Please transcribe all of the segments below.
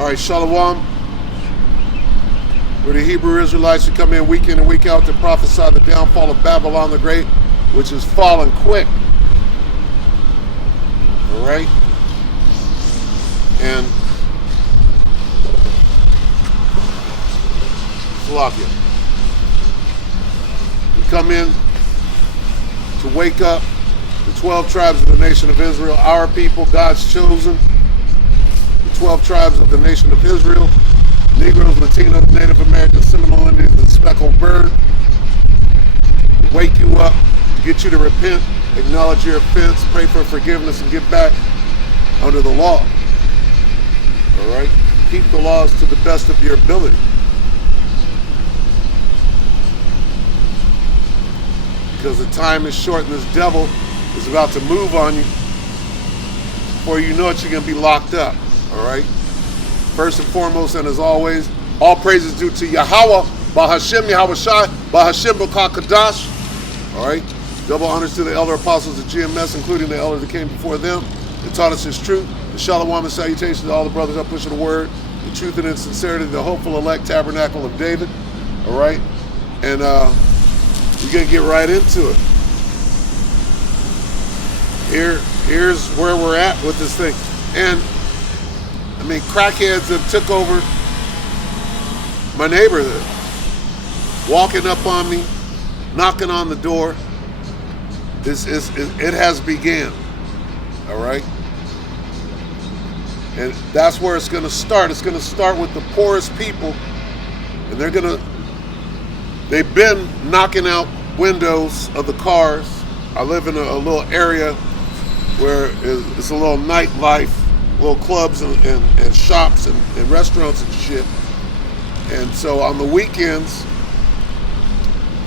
All right, Shalom. We're the Hebrew Israelites who come in week and week out to prophesy the downfall of Babylon the Great, which is falling quick. All right? And Slovakia. We come in to wake up the 12 tribes of the nation of Israel, our people, God's chosen, the 12 tribes of the nation of Israel, Negroes, Latinos, Native Americans, Seminole Indians, and Speckled Bird. We wake you up to get you to repent, acknowledge your offense, pray for forgiveness, and get back under the law. All right? Keep the laws to the best of your ability. Because the time is short and this devil is about to move on you. Before you know it, you're going to be locked up. All right? First and foremost, and as always, all praises due to Yahuwah, Bahashem Yahuwah Bahashem B'Kadash. All right? Double honors to the elder apostles of GMS, including the elder that came before them, that taught us his truth. The shalom and salutations to all the brothers up pushing the word, the truth and in sincerity, the hopeful elect tabernacle of David. All right? And we're going to get right into it. Here's where we're at with this thing. And I mean, crackheads that took over my neighborhood, walking up on me, knocking on the door. It has began. All right? And that's where it's going to start. It's going to start with the poorest people. And they've been knocking out windows of the cars. I live in a little area where it's a little nightlife, little clubs and shops and restaurants and shit. And so on the weekends,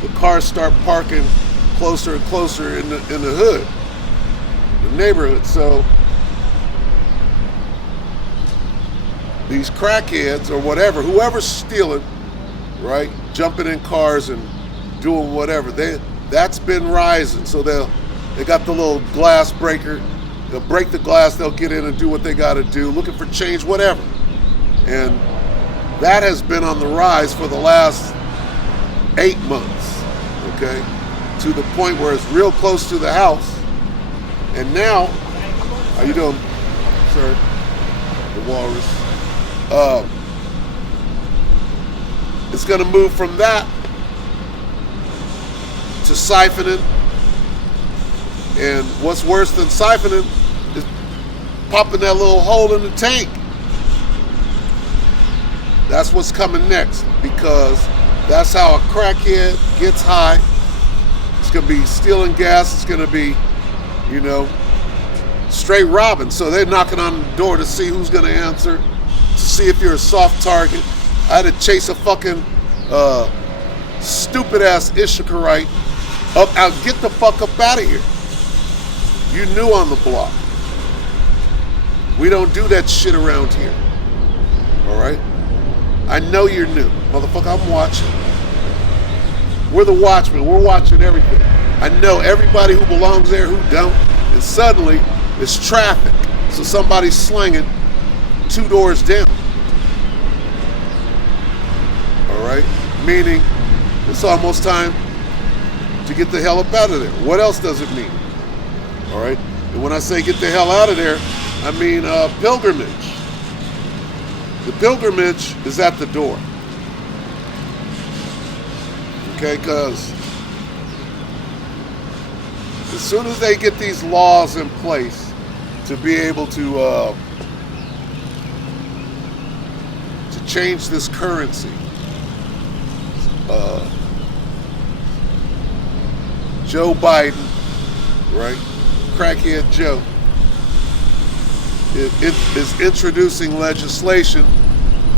the cars start parking closer and closer in the hood, the neighborhood. So these crackheads or whatever, whoever's stealing, right, jumping in cars and doing whatever, that's been rising. So they got the little glass breaker. They'll break the glass, they'll get in and do what they got to do, looking for change, whatever. And that has been on the rise for the last 8 months, okay? To the point where it's real close to the house. And now, how you doing, sir? The walrus. It's going to move from that to siphoning. And what's worse than siphoning is popping that little hole in the tank. That's what's coming next, because that's how a crackhead gets high. It's going to be stealing gas. It's going to be, straight robbing. So they're knocking on the door to see who's going to answer, to see if you're a soft target. I had to chase a fucking stupid-ass Issacharite out. Get the fuck up out of here. You new on the block. We don't do that shit around here. All right? I know you're new. Motherfucker, I'm watching. We're the watchmen. We're watching everything. I know everybody who belongs there, who don't. And suddenly, it's traffic. So somebody's slinging 2 doors down. All right? Meaning, it's almost time to get the hell up out of there. What else does it mean? All right? And when I say get the hell out of there, I mean pilgrimage. The pilgrimage is at the door. Okay? Because as soon as they get these laws in place to be able to change this currency, Joe Biden, right? Crackhead Joe is introducing legislation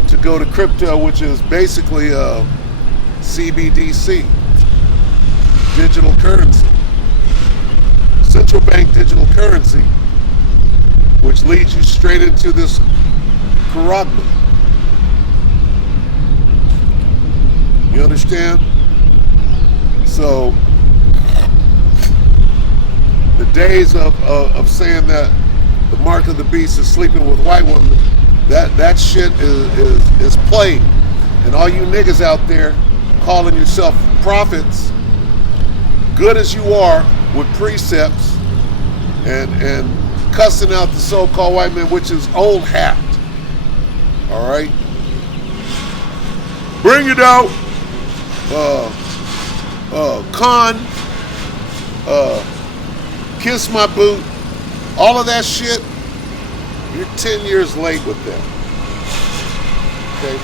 to go to crypto, which is basically CBDC, digital currency, central bank digital currency, which leads you straight into this charagma. You understand? So the days of saying that the mark of the beast is sleeping with white women That shit is played. And all you niggas out there calling yourself prophets, good as you are with precepts and cussing out the so-called white man, which is old hat. All right? Bring it out. Con. Kiss my boot. All of that shit, you're 10 years late with that. Okay?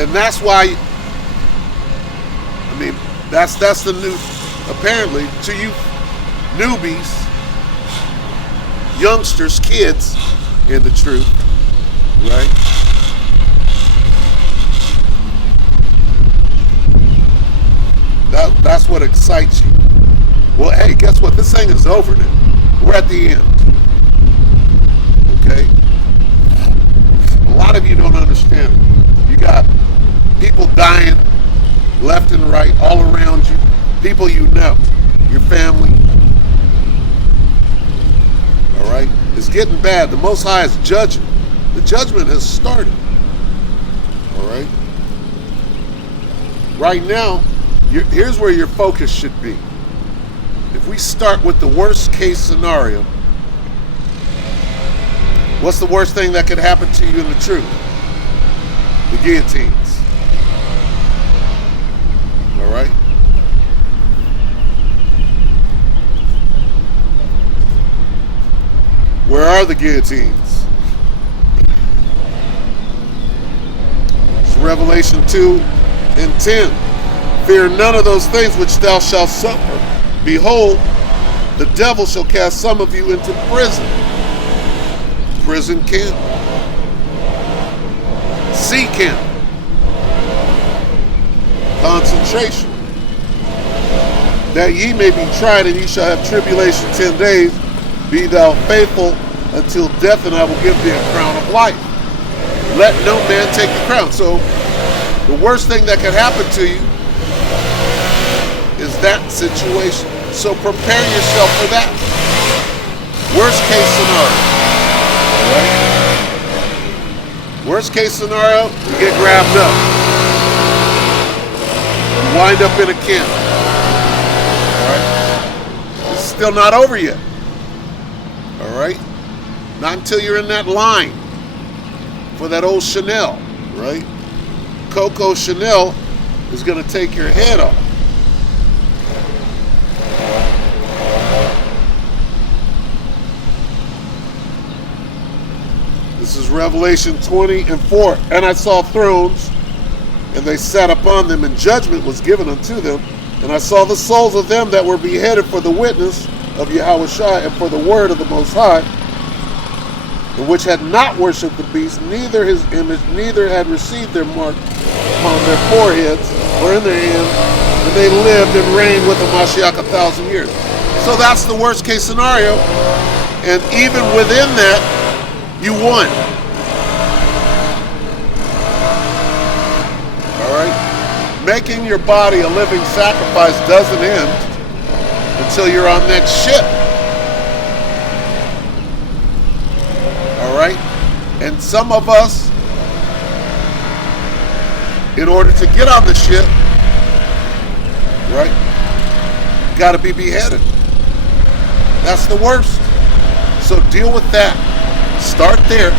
And that's why, I mean, that's the new, apparently, to you newbies, youngsters, kids in the truth, right? That's what excites you. Well, hey, guess what? This thing is over now. We're at the end. Okay? A lot of you don't understand it. You got people dying left and right, all around you. People you know. Your family. All right? It's getting bad. The Most High is judging. The judgment has started. All right? Right now, here's where your focus should be. If we start with the worst case scenario, what's the worst thing that could happen to you in the truth? The guillotines. All right? Where are the guillotines? It's Revelation 2:10. Fear none of those things which thou shalt suffer. Behold, the devil shall cast some of you into prison camp, sea camp, concentration, that ye may be tried, and ye shall have tribulation 10 days. Be thou faithful until death, and I will give thee a crown of life. Let no man take the crown. So the worst thing that can happen to you is that situation. So prepare yourself for that. Worst case scenario. Right? Worst case scenario, you get grabbed up. You wind up in a camp. Alright? It's still not over yet. Alright? Not until you're in that line for that old Chanel, right? Coco Chanel is going to take your head off. This is Revelation 20:4. And I saw thrones, and they sat upon them, and judgment was given unto them. And I saw the souls of them that were beheaded for the witness of Yahuwah and for the word of the Most High, and which had not worshipped the beast, neither his image, neither had received their mark upon their foreheads or in their hands, and they lived and reigned with the Mashiach 1,000 years. So that's the worst case scenario. And even within that, you won. All right? Making your body a living sacrifice doesn't end until you're on that ship. All right? And some of us, in order to get on the ship, right, got to be beheaded. That's the worst. So deal with that. Start there.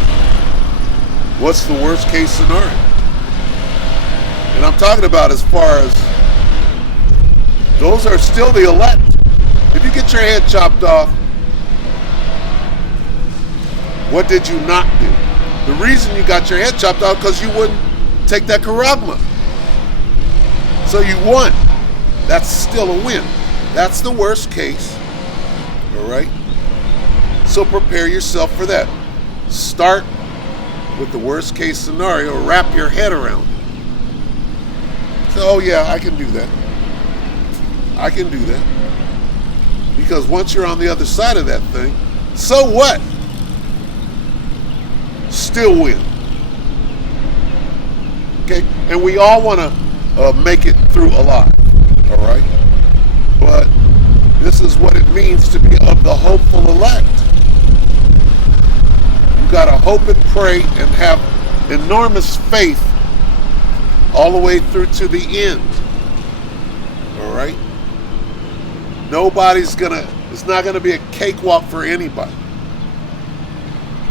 What's the worst case scenario? And I'm talking about as far as those are still the elect. If you get your head chopped off, what did you not do? The reason you got your head chopped off because you wouldn't take that charagma. So you won. That's still a win. That's the worst case. All right? So prepare yourself for that. Start with the worst case scenario. Wrap your head around it. So, oh yeah, I can do that. I can do that. Because once you're on the other side of that thing, so what? Still win. Okay? And we all want to make it through alive. All right? But this is what it means to be of the hopeful elect. You got to hope and pray and have enormous faith all the way through to the end. All right? It's not going to be a cakewalk for anybody.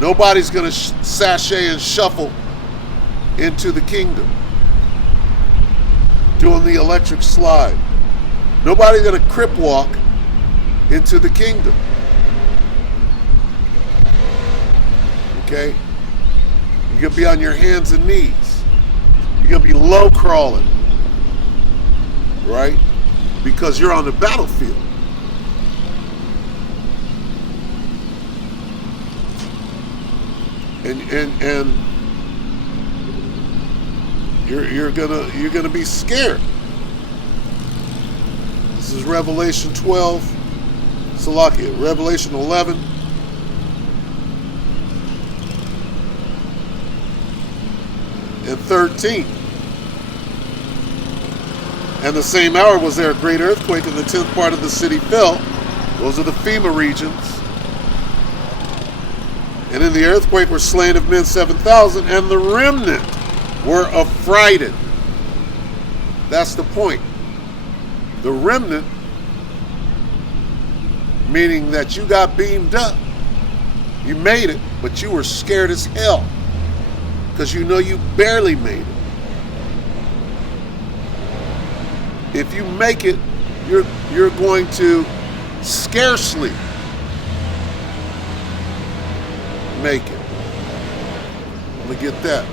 Nobody's going to sashay and shuffle into the kingdom doing the electric slide. Nobody's going to crip walk into the kingdom. Okay? You're going to be on your hands and knees. You're going to be low crawling. Right? Because you're on the battlefield. And you're gonna be scared. This is Revelation 12, Salakia, Revelation 11. And 13. And the same hour was there a great earthquake, and the 10th part of the city fell. Those are the FEMA regions. And in the earthquake were slain of men 7,000, and the remnant were affrighted. That's the point. The remnant, meaning that you got beamed up. You made it, but you were scared as hell. Because you know you barely made it. If you make it, you're going to scarcely make it. I'm going to get that.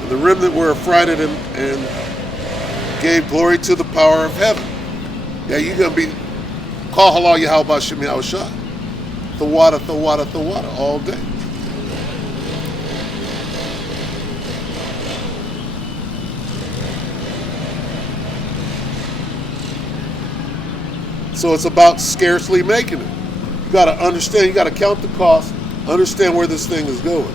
And the remnant were affrighted and gave glory to the power of heaven. Yeah, you're going to be call halal Yahuwah Shem Yahushua. Thawada all day. So it's about scarcely making it. You got to understand, you got to count the cost, understand where this thing is going.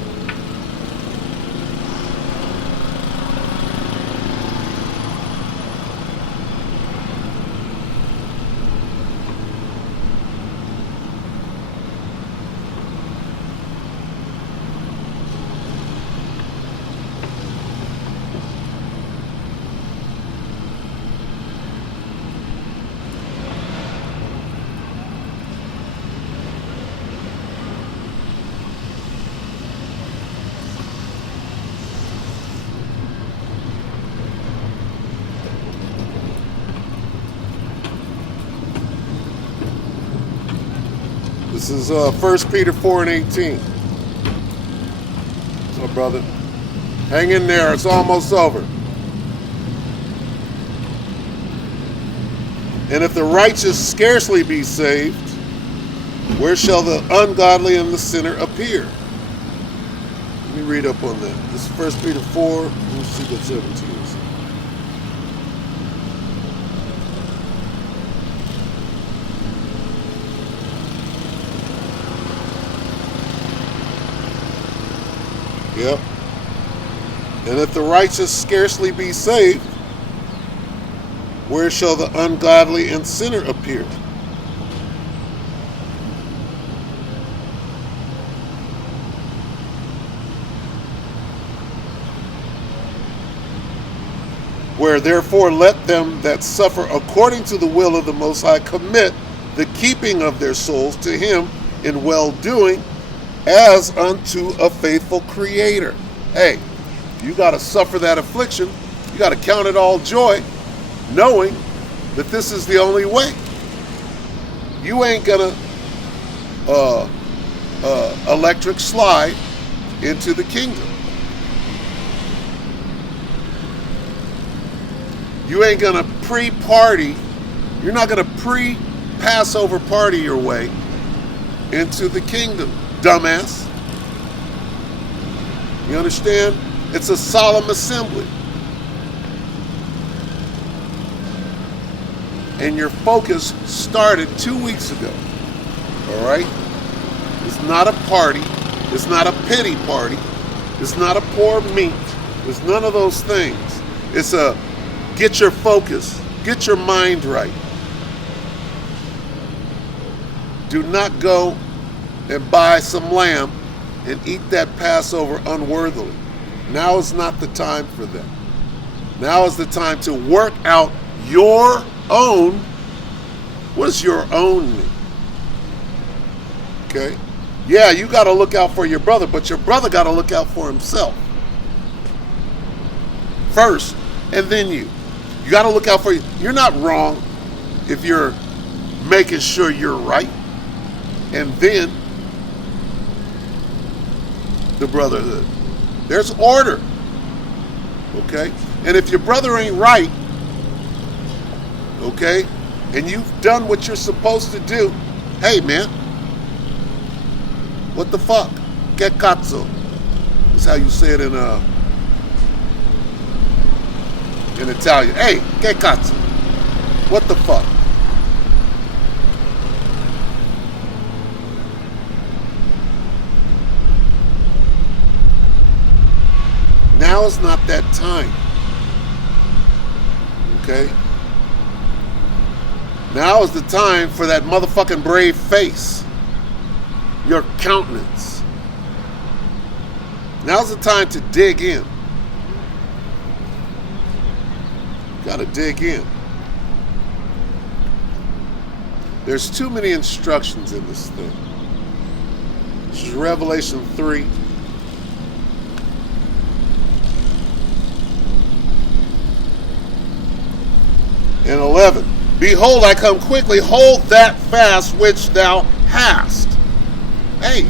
This is 1 Peter 4 and 18. So, brother, hang in there. It's almost over. And if the righteous scarcely be saved, where shall the ungodly and the sinner appear? Let me read up on that. This is 1 Peter 4. Let's see what 17 is. Yep. And if the righteous scarcely be saved, where shall the ungodly and sinner appear? Where therefore let them that suffer according to the will of the Most High commit the keeping of their souls to Him in well-doing, as unto a faithful Creator. Hey, you got to suffer that affliction. You got to count it all joy, knowing that this is the only way. You ain't gonna electric slide into the kingdom. You ain't gonna pre-party. You're not gonna pre-Passover party your way into the kingdom. Dumbass. You understand? It's a solemn assembly. And your focus started 2 weeks ago. Alright? It's not a party. It's not a pity party. It's not a poor meat. It's none of those things. It's a get your focus. Get your mind right. Do not go and buy some lamb and eat that Passover unworthily. Now is not the time for that. Now is the time to work out your own. What does your own mean? Okay? Yeah, you got to look out for your brother, but your brother got to look out for himself first, and then you. You got to look out for you. You're not wrong if you're making sure you're right, and then the brotherhood. There's order. Okay? And if your brother ain't right, okay, and you've done what you're supposed to do, hey man, what the fuck? Che cazzo? That's how you say it in Italian. Hey, che cazzo? What the fuck? Now is not that time. Okay? Now is the time for that motherfucking brave face. Your countenance. Now's the time to dig in. Gotta dig in. There's too many instructions in this thing. This is Revelation 3. And 11. Behold, I come quickly. Hold that fast which thou hast. Hey.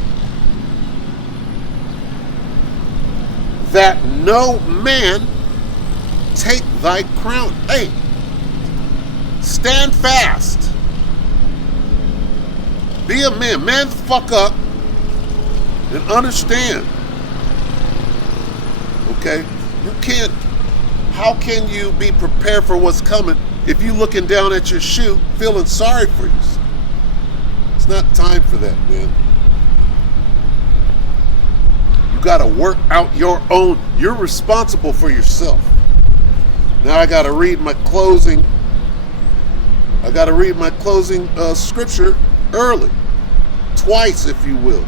That no man take thy crown. Hey. Stand fast. Be a man. Man the fuck up. And understand. Okay? You can't. How can you be prepared for what's coming if you looking down at your shoe feeling sorry for yourself? It's not time for that, man. You got to work out your own. You're responsible for yourself. Now I got to read my closing. Scripture early. Twice, if you will.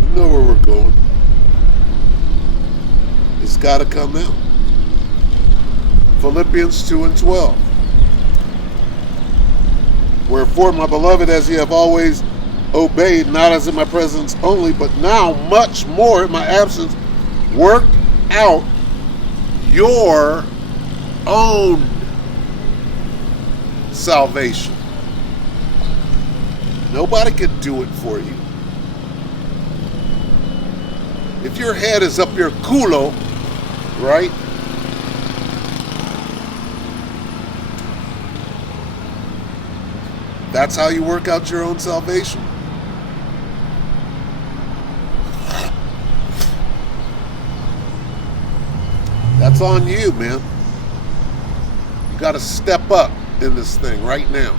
You know where we're going. It's got to come out. Philippians 2 and 12. Wherefore, my beloved, as ye have always obeyed, not as in my presence only, but now much more in my absence, work out your own salvation. Nobody could do it for you. If your head is up your culo, right? That's how you work out your own salvation. That's on you, man. You got to step up in this thing right now.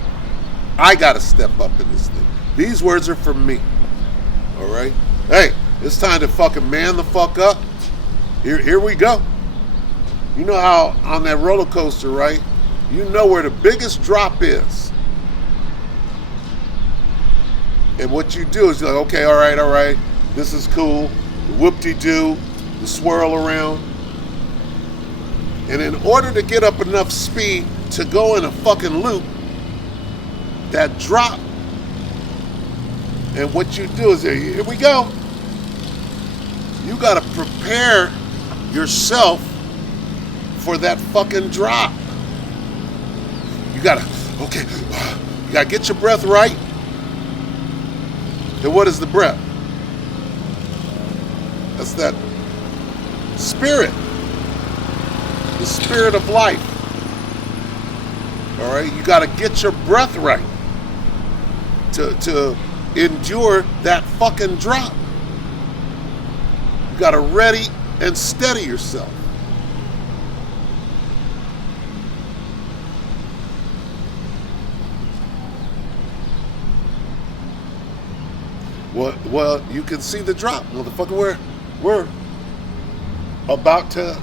I got to step up in this thing. These words are for me. All right? Hey, it's time to fucking man the fuck up. Here we go. You know how on that roller coaster, right? You know where the biggest drop is. And what you do is you're like, okay, all right. This is cool. The whoop-de-doo, the swirl around. And in order to get up enough speed to go in a fucking loop, that drop. And what you do is, here we go. You got to prepare yourself for that fucking drop. You got to get your breath right. And what is the breath? That's that spirit. The spirit of life. All right? You got to get your breath right to endure that fucking drop. You got to ready and steady yourself. Well, you can see the drop, motherfucker. We're about to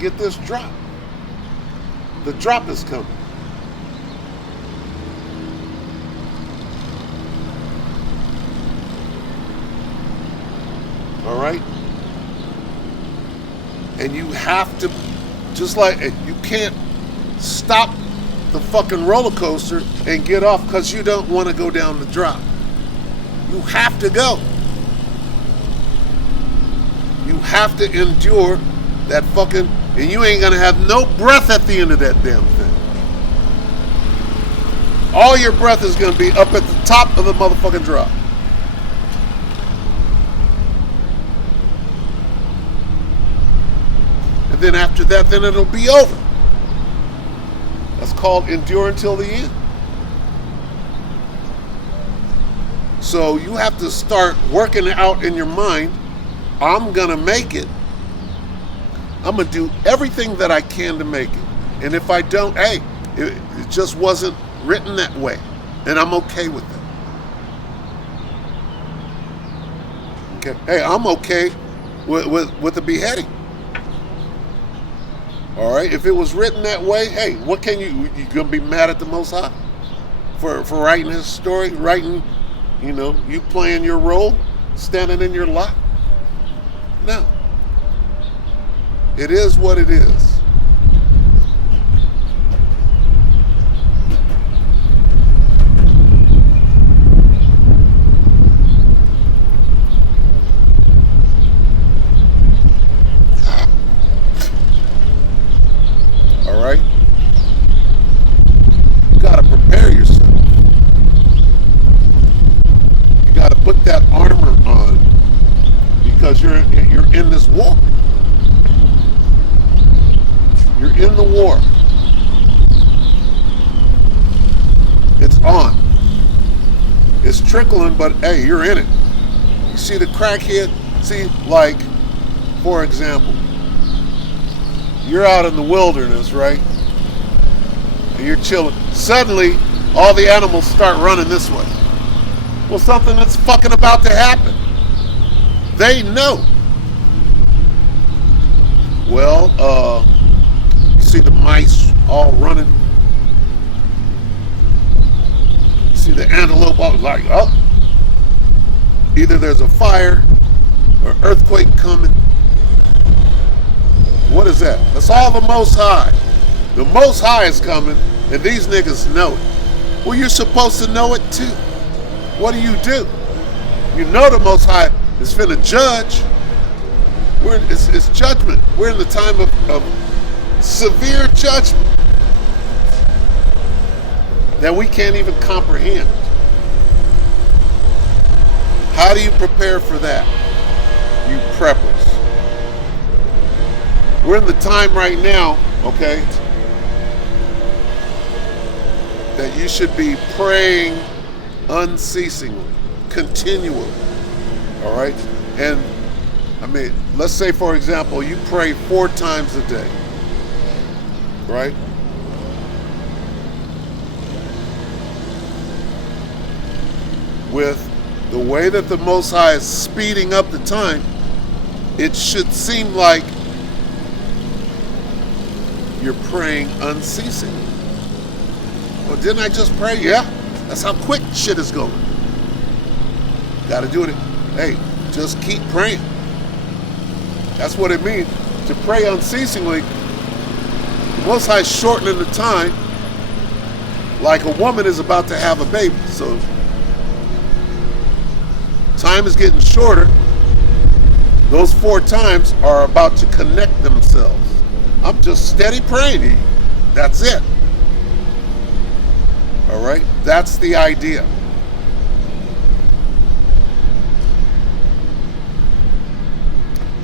get this drop. The drop is coming. All right? And you have to, just like, you can't stop the fucking roller coaster and get off because you don't want to go down the drop. You have to go. You have to endure that fucking, and you ain't gonna have no breath at the end of that damn thing. All your breath is gonna be up at the top of the motherfucking drop. And then after that, then it'll be over. That's called endure until the end. So you have to start working it out in your mind. I'm gonna make it. I'm gonna do everything that I can to make it. And if I don't, hey, it just wasn't written that way. And I'm okay with it. Okay. Hey, I'm okay with the beheading. All right. If it was written that way, hey, what can you gonna be mad at the Most High for writing his story, writing, you playing your role, standing in your lot? No. It is what it is. All right? You got to prepare yourself. You got to put that armor on because you're in this war. You're in the war. It's on. It's trickling, but hey, you're in it. You see the crackhead? See, like, for example, you're out in the wilderness, right? And you're chilling. Suddenly, all the animals start running this way. Well, something that's fucking about to happen. They know. Well, see the mice all running. See the antelope all like, oh, either there's a fire or earthquake coming. What is that? That's all the Most High. The Most High is coming, and these niggas know it. Well, you're supposed to know it too. What do? You know the Most High is finna judge. It's judgment. We're in the time of severe judgment that we can't even comprehend. How do you prepare for that? You preppers. We're in the time right now, okay, that you should be praying unceasingly, continually, all right? And, let's say, for example, you pray 4 times a day, right? With the way that the Most High is speeding up the time, it should seem like you're praying unceasingly. Well, didn't I just pray? Yeah, that's how quick shit is going. Got to do it. Hey, just keep praying. That's what it means to pray unceasingly. The Most High is shortening the time like a woman is about to have a baby. So time is getting shorter. Those 4 times are about to connect themselves. I'm just steady praying. That's it. All right? That's the idea.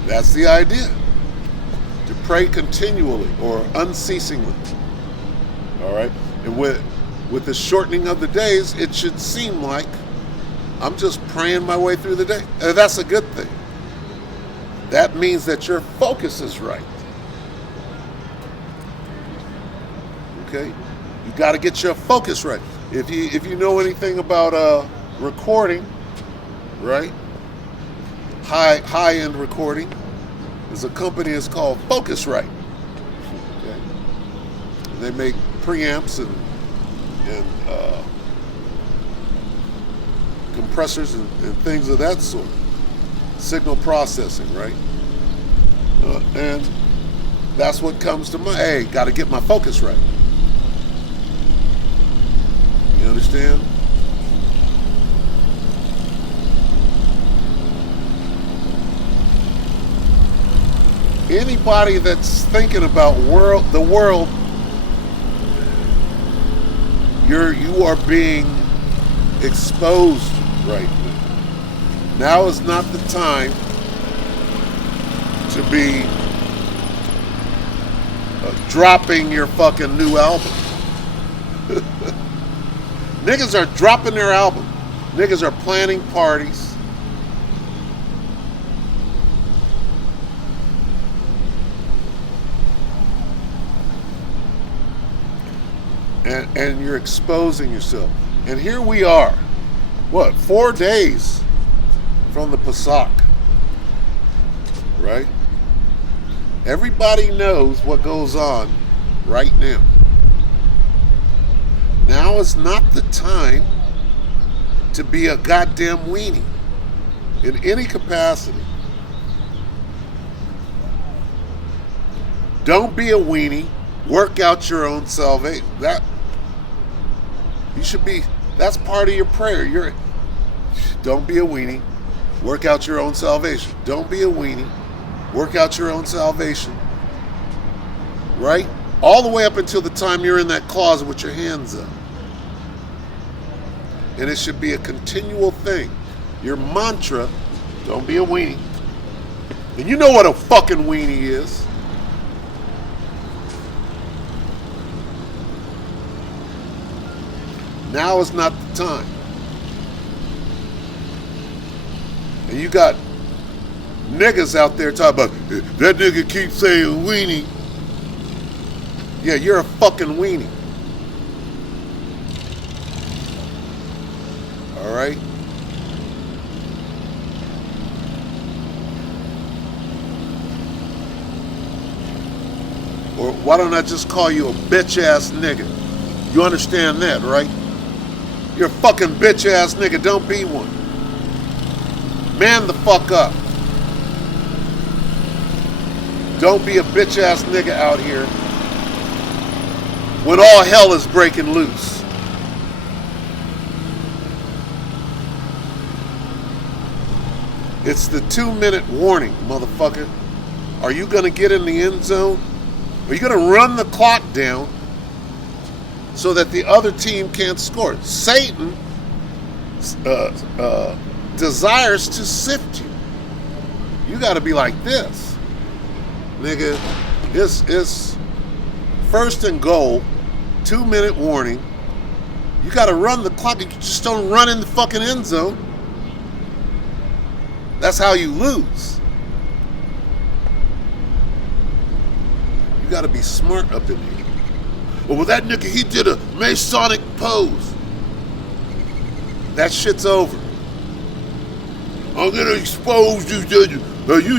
That's the idea. To pray continually or unceasingly. All right? And with the shortening of the days, it should seem like I'm just praying my way through the day. And that's a good thing. That means that your focus is right. Okay? You got to get your focus right. If you know anything about recording, right? High-end recording, there's a company that's called Focusrite. Okay? They make preamps and compressors and things of that sort. Signal processing, right? And that's what comes to mind. Hey, got to get my focus right. You understand? Anybody that's thinking about the world, you are being exposed right now. Now is not the time to be dropping your fucking new album. Niggas are dropping their album. Niggas are planning parties. And you're exposing yourself. And here we are, 4 days from the Pesach, right? Everybody knows what goes on right now. Now is not the time to be a goddamn weenie in any capacity. Don't be a weenie. Work out your own salvation. That's part of your prayer. Don't be a weenie. Work out your own salvation. Don't be a weenie. Work out your own salvation. Right? All the way up until the time you're in that closet with your hands up. And it should be a continual thing. Your mantra, don't be a weenie. And you know what a fucking weenie is. Now is not the time. And you got niggas out there talking about, that nigga keeps saying weenie. Yeah, you're a fucking weenie. Alright? Or why don't I just call you a bitch ass nigga? You understand that, right? You're a fucking bitch ass nigga. Don't be one. Man the fuck up. Don't be a bitch ass nigga out here when all hell is breaking loose. It's the 2-minute warning, motherfucker. Are you going to get in the end zone? Are you going to run the clock down so that the other team can't score? Satan desires to sift you. You got to be like this. Nigga, it's first and goal, 2-minute warning. You got to run the clock. You just don't run in the fucking end zone. That's how you lose. You got to be smart up in here. Well, that nigga, he did a Masonic pose. That shit's over. I'm gonna expose you, you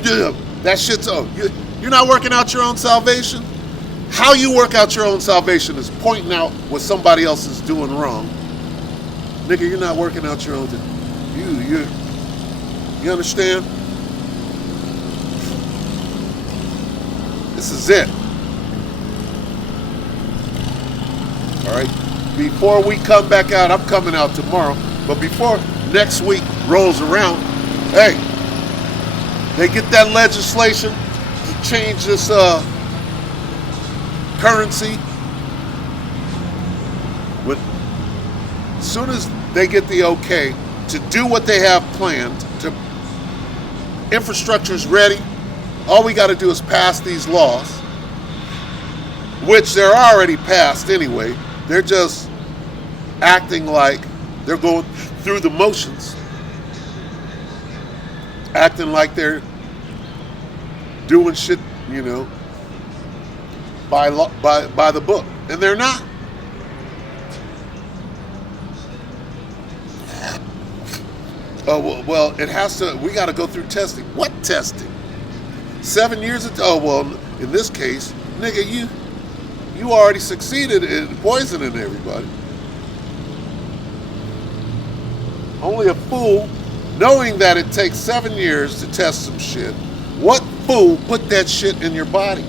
did. That shit's over. You're not working out your own salvation? How you work out your own salvation is pointing out what somebody else is doing wrong. Nigga, you're not working out your own. You understand? This is it. Alright? Before we come back out, I'm coming out tomorrow, but before next week rolls around, hey, they get that legislation to change this currency. As soon as they get the okay to do what they have planned, infrastructure's ready, all we got to do is pass these laws, which they're already passed anyway. They're just acting like they're going through the motions, acting like they're doing shit, by the book, and they're not. Oh, well, it has to. We got to go through testing. What testing? 7 years ago. Oh, well, in this case, nigga, you already succeeded in poisoning everybody. Only a fool knowing that it takes 7 years to test some shit. What fool put that shit in your body?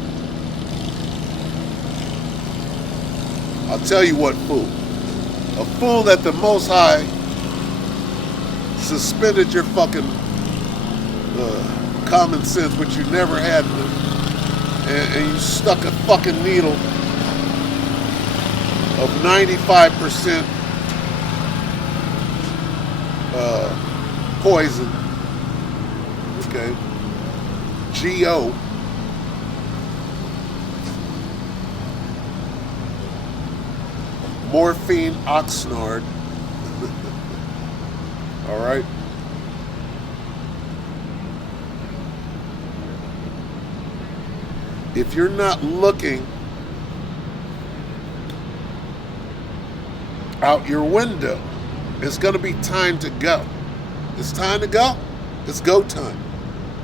I'll tell you what fool. A fool that the Most High suspended your fucking common sense, which you never had, and you stuck a fucking needle of 95% poison, okay, GO, morphine oxnard, all right? If you're not looking out your window, it's going to be time to go. It's time to go. It's go time.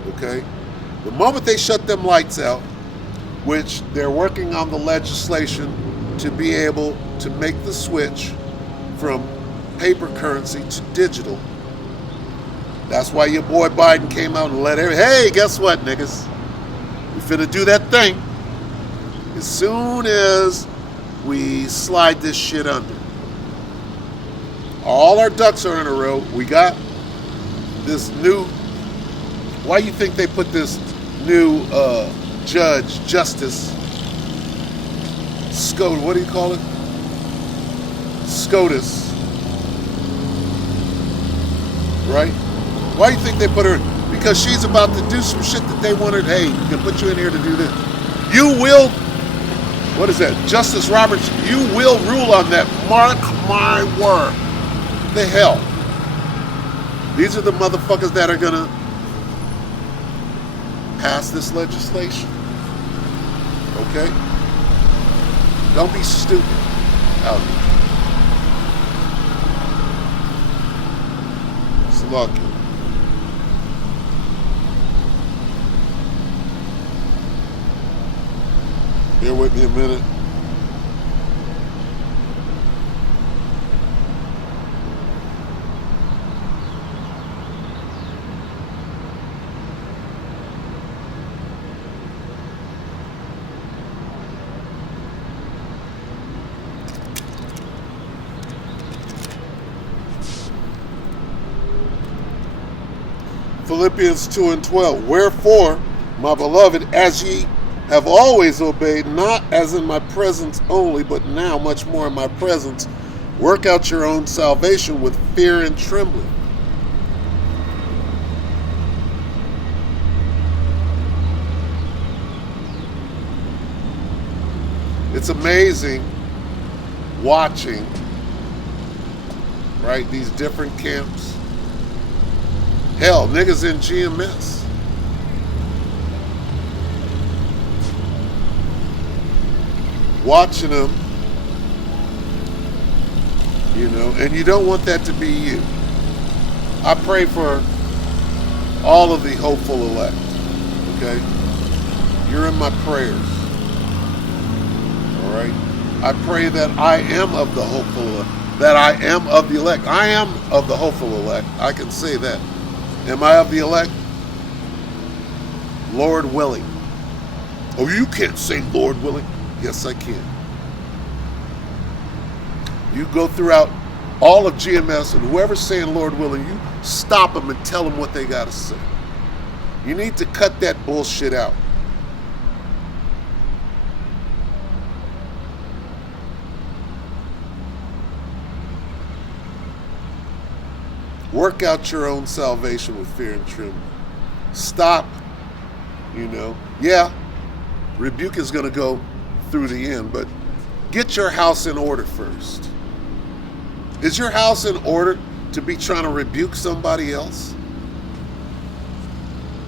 Okay? The moment they shut them lights out, which they're working on the legislation to be able to make the switch from paper currency to digital. That's why your boy Biden came out and let hey, guess what, niggas? We finna do that thing as soon as we slide this shit under. All our ducks are in a row. We got this new, why you think they put this new justice, SCOTUS, what do you call it? SCOTUS, right? Why do you think they put her? Because she's about to do some shit that they wanted. Hey, we can put you in here to do this. You will, what is that? Justice Roberts, you will rule on that. Mark my word. The hell. These are the motherfuckers that are gonna pass this legislation. Okay? Don't be stupid out here. It's lucky. Bear with me a minute. Philippians 2:12. Wherefore, my beloved, as ye have always obeyed, not as in my presence only, but now much more in my presence, work out your own salvation with fear and trembling. It's amazing watching, right, these different camps. Hell, niggas in GMS. Watching them, you know, and you don't want that to be you. I pray for all of the hopeful elect, okay? You're in my prayers, all right? I pray that I am of the hopeful elect, that I am of the elect. I am of the hopeful elect. I can say that. Am I of the elect? Lord willing. Oh, you can't say Lord willing. Yes, I can. You go throughout all of GMS, and whoever's saying Lord willing, you stop them and tell them what they got to say. You need to cut that bullshit out. Work out your own salvation with fear and trembling. Stop, you know. Yeah, rebuke is going to go through the end, but get your house in order first. Is your house in order to be trying to rebuke somebody else?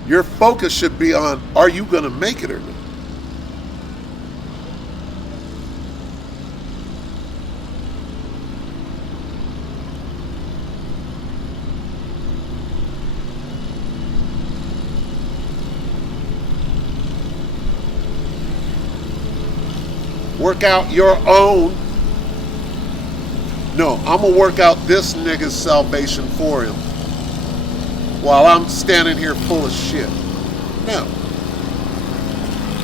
Your focus should be on, are you going to make it or not? Work out your own. No, I'm going to work out this nigga's salvation for him. while I'm standing here full of shit. No.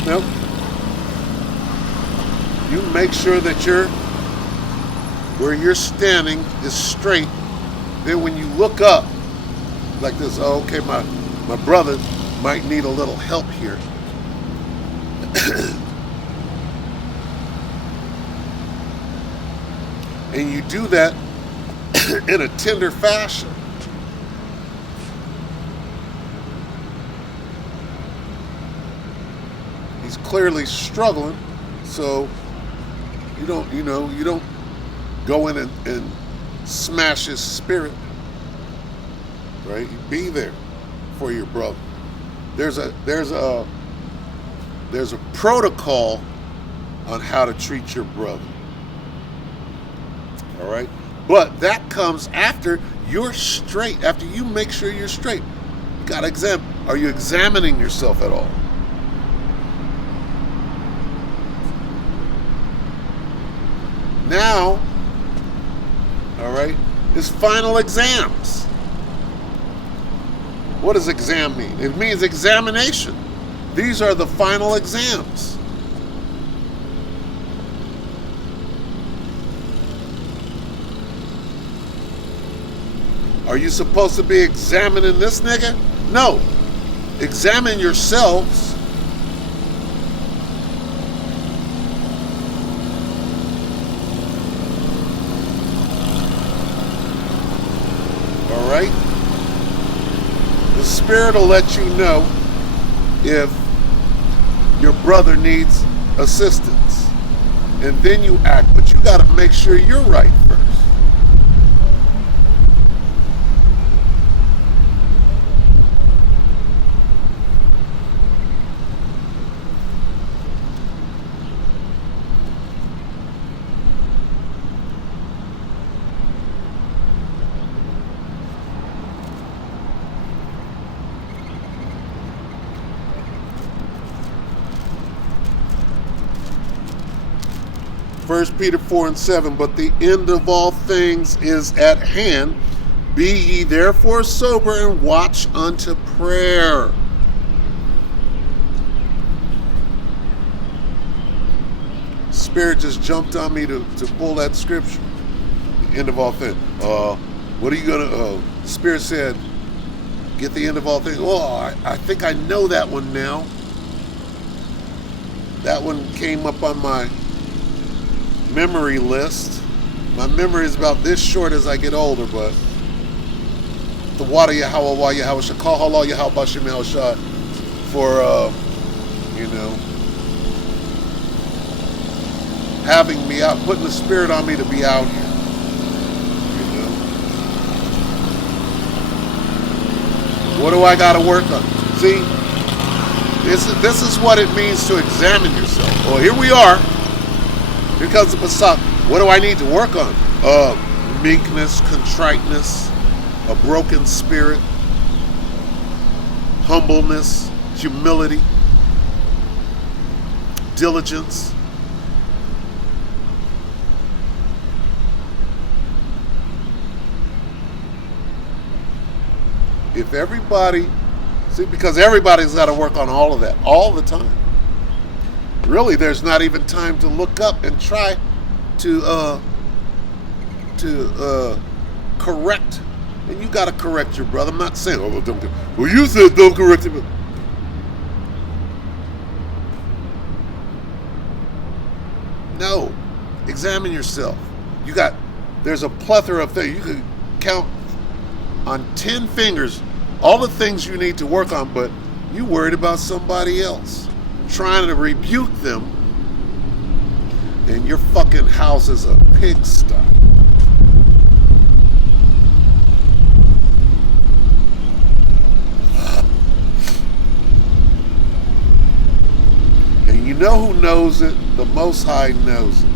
Nope. You make sure that where you're standing is straight. Then when you look up like this, oh, okay, my brother might need a little help here. And you do that in a tender fashion. He's clearly struggling, so you don't go in and smash his spirit, right? You be there for your brother. There's a protocol on how to treat your brother. All right, but that comes after you're straight. After you make sure you're straight, you gotta examine. Are you examining yourself at all? Now, all right, is final exams. What does exam mean? It means examination. These are the final exams. Are you supposed to be examining this nigga? No. Examine yourselves. All right? The Spirit will let you know if your brother needs assistance. And then you act, but you got to make sure you're right first. First Peter 4:7, but the end of all things is at hand. Be ye therefore sober and watch unto prayer. Spirit just jumped on me to pull that scripture. The end of all things. What are you gonna? Spirit said, get the end of all things. Oh, I think I know that one now. That one came up on my memory list. My memory is about this short as I get older, but the water Yahuwah Yahuwah call halal Yahuwah Bashim Yahuwah for having me out, putting the Spirit on me to be out here. What do I got to work on? See, this is what it means to examine yourself. Well, here we are. Here comes the Messiah. What do I need to work on? Meekness, contriteness, a broken spirit, humbleness, humility, diligence. If everybody, because everybody's got to work on all of that all the time. Really, there's not even time to look up and try to correct. And you got to correct your brother. I'm not saying, oh, don't. Well, you said don't correct him. No, examine yourself. There's a plethora of things. You could count on 10 fingers all the things you need to work on, but you worried about somebody else, trying to rebuke them, and your fucking house is a pigsty. And you know who knows it? The Most High knows it.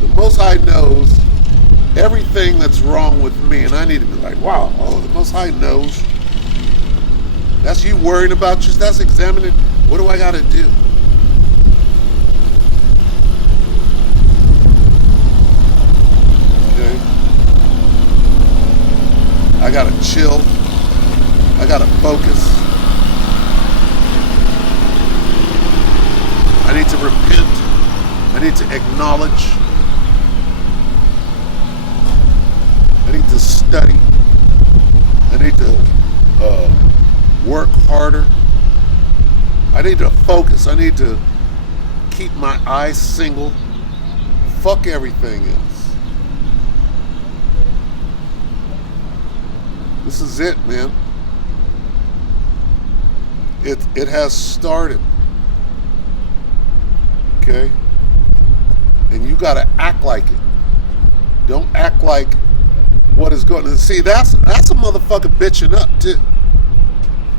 The Most High knows everything that's wrong with me, and I need to be like, wow, the Most High knows. That's you worrying about you. That's examining. What do I got to do? Okay. I gotta chill. I gotta focus. I need to repent. I need to acknowledge. I need to study. I need to work harder. I need to focus. I need to keep my eyes single. Fuck everything else. This is it, man. It has started. Okay? And you gotta act like it. Don't act like what is going to... See, that's a motherfucker bitching up, too.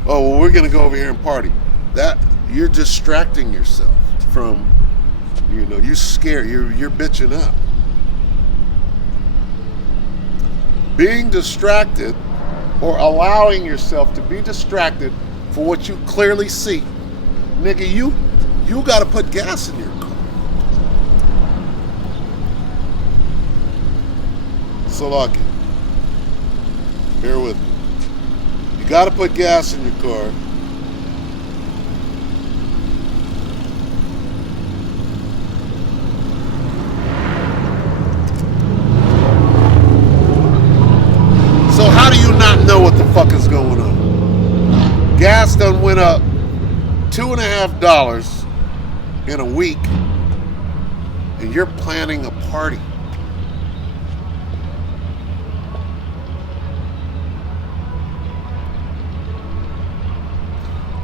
Oh, well, we're gonna go over here and party. That, you're distracting yourself from, you're scared. You're bitching up. Being distracted or allowing yourself to be distracted for what you clearly see. Nigga, you got to put gas in your car. Salaki. Bear with me. You got to put gas in your car. So how do you not know what the fuck is going on? Gas done went up $2.50 in a week, and you're planning a party.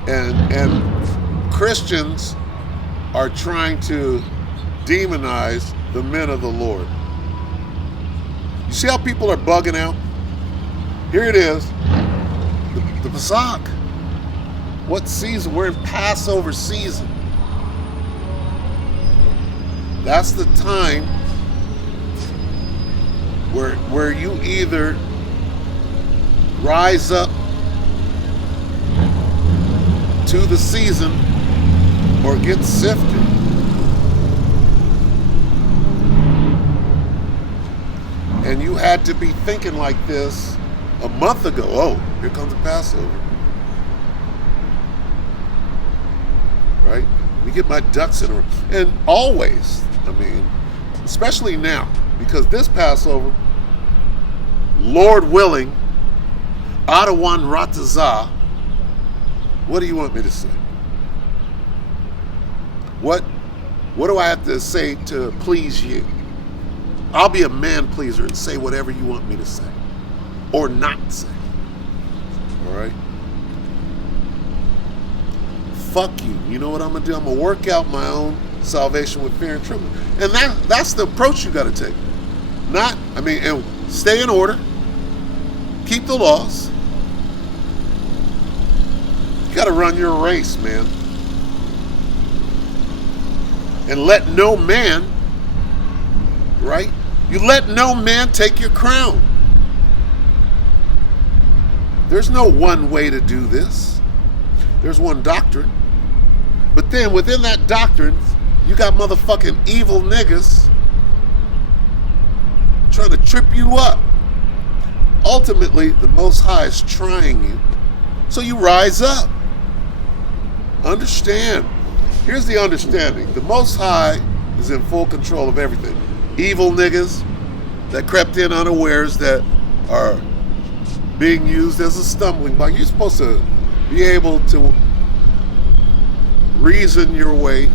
And Christians are trying to demonize the men of the Lord. You see how people are bugging out? Here it is, the Pesach. What season? We're in Passover season. That's the time where you either rise up to the season or get sifted. And you had to be thinking like this a month ago. Oh, here comes the Passover. Right? Let me get my ducks in a row. And always, especially now, because this Passover, Lord willing, Adawan Ratazah, what do you want me to say? What do I have to say to please you? I'll be a man pleaser and say whatever you want me to say. Or not say. All right? Fuck you. You know what I'm going to do? I'm going to work out my own salvation with fear and trembling. And that's the approach you got to take. And stay in order. Keep the laws. You got to run your race, man. And let no man, right? You let no man take your crown. There's no one way to do this. There's one doctrine. But then within that doctrine, you got motherfucking evil niggas trying to trip you up. Ultimately, the Most High is trying you. So you rise up. Understand. Here's the understanding. The Most High is in full control of everything. Evil niggas that crept in unawares that are being used as a stumbling block. You're supposed to be able to reason your way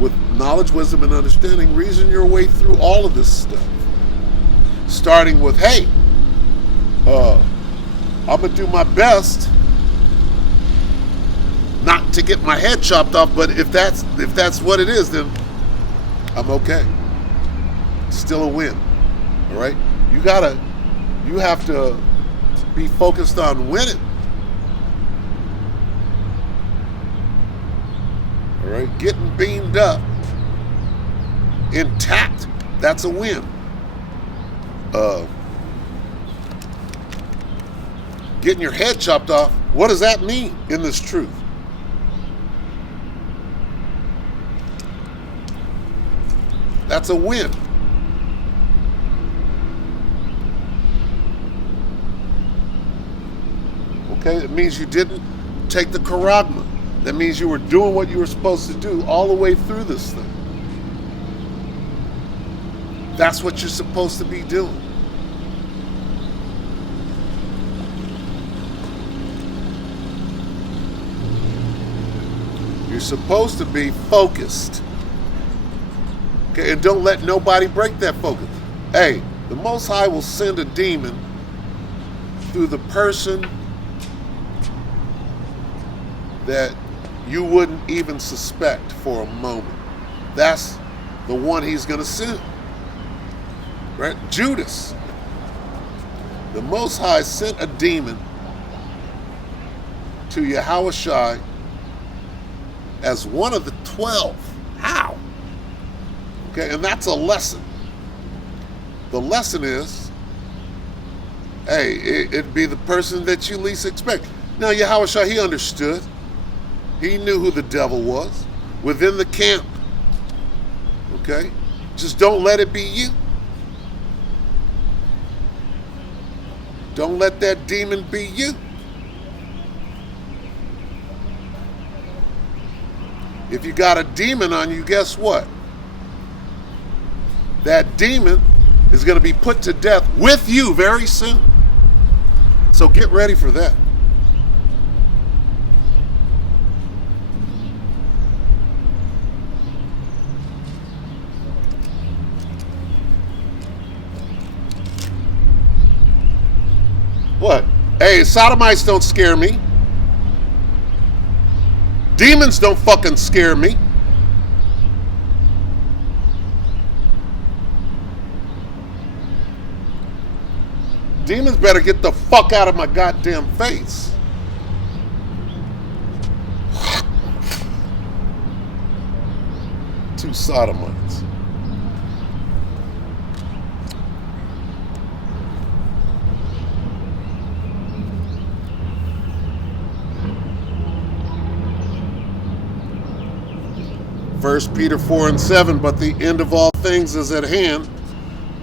with knowledge, wisdom, and understanding. Reason your way through all of this stuff. Starting with, hey, I'm going to do my best not to get my head chopped off, but if that's what it is, then I'm okay. Still a win. All right? You have to be focused on winning. All right? Getting beamed up intact, that's a win. Getting your head chopped off, what does that mean in this truth? That's a win. Okay, it means you didn't take the charagma. That means you were doing what you were supposed to do all the way through this thing. That's what you're supposed to be doing. You're supposed to be focused. Okay, and don't let nobody break that focus. Hey, the Most High will send a demon through the person that you wouldn't even suspect for a moment. That's the one he's going to send. Right? Judas. The Most High sent a demon to Yahuwah as one of the 12. How? Okay, and that's a lesson. The lesson is, hey, it'd be the person that you least expect. Now, Yahuwah, he understood. He knew who the devil was within the camp. Okay? Just don't let it be you. Don't let that demon be you. If you got a demon on you, guess what? That demon is going to be put to death with you very soon. So get ready for that. What? Hey, sodomites don't scare me. Demons don't fucking scare me. Demons better get the fuck out of my goddamn face. Two sodomites. First Peter 4:7, but the end of all things is at hand.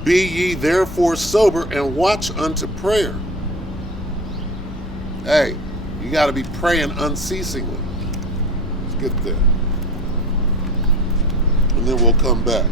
Be ye therefore sober and watch unto prayer. Hey, you got to be praying unceasingly. Let's get there. And then we'll come back.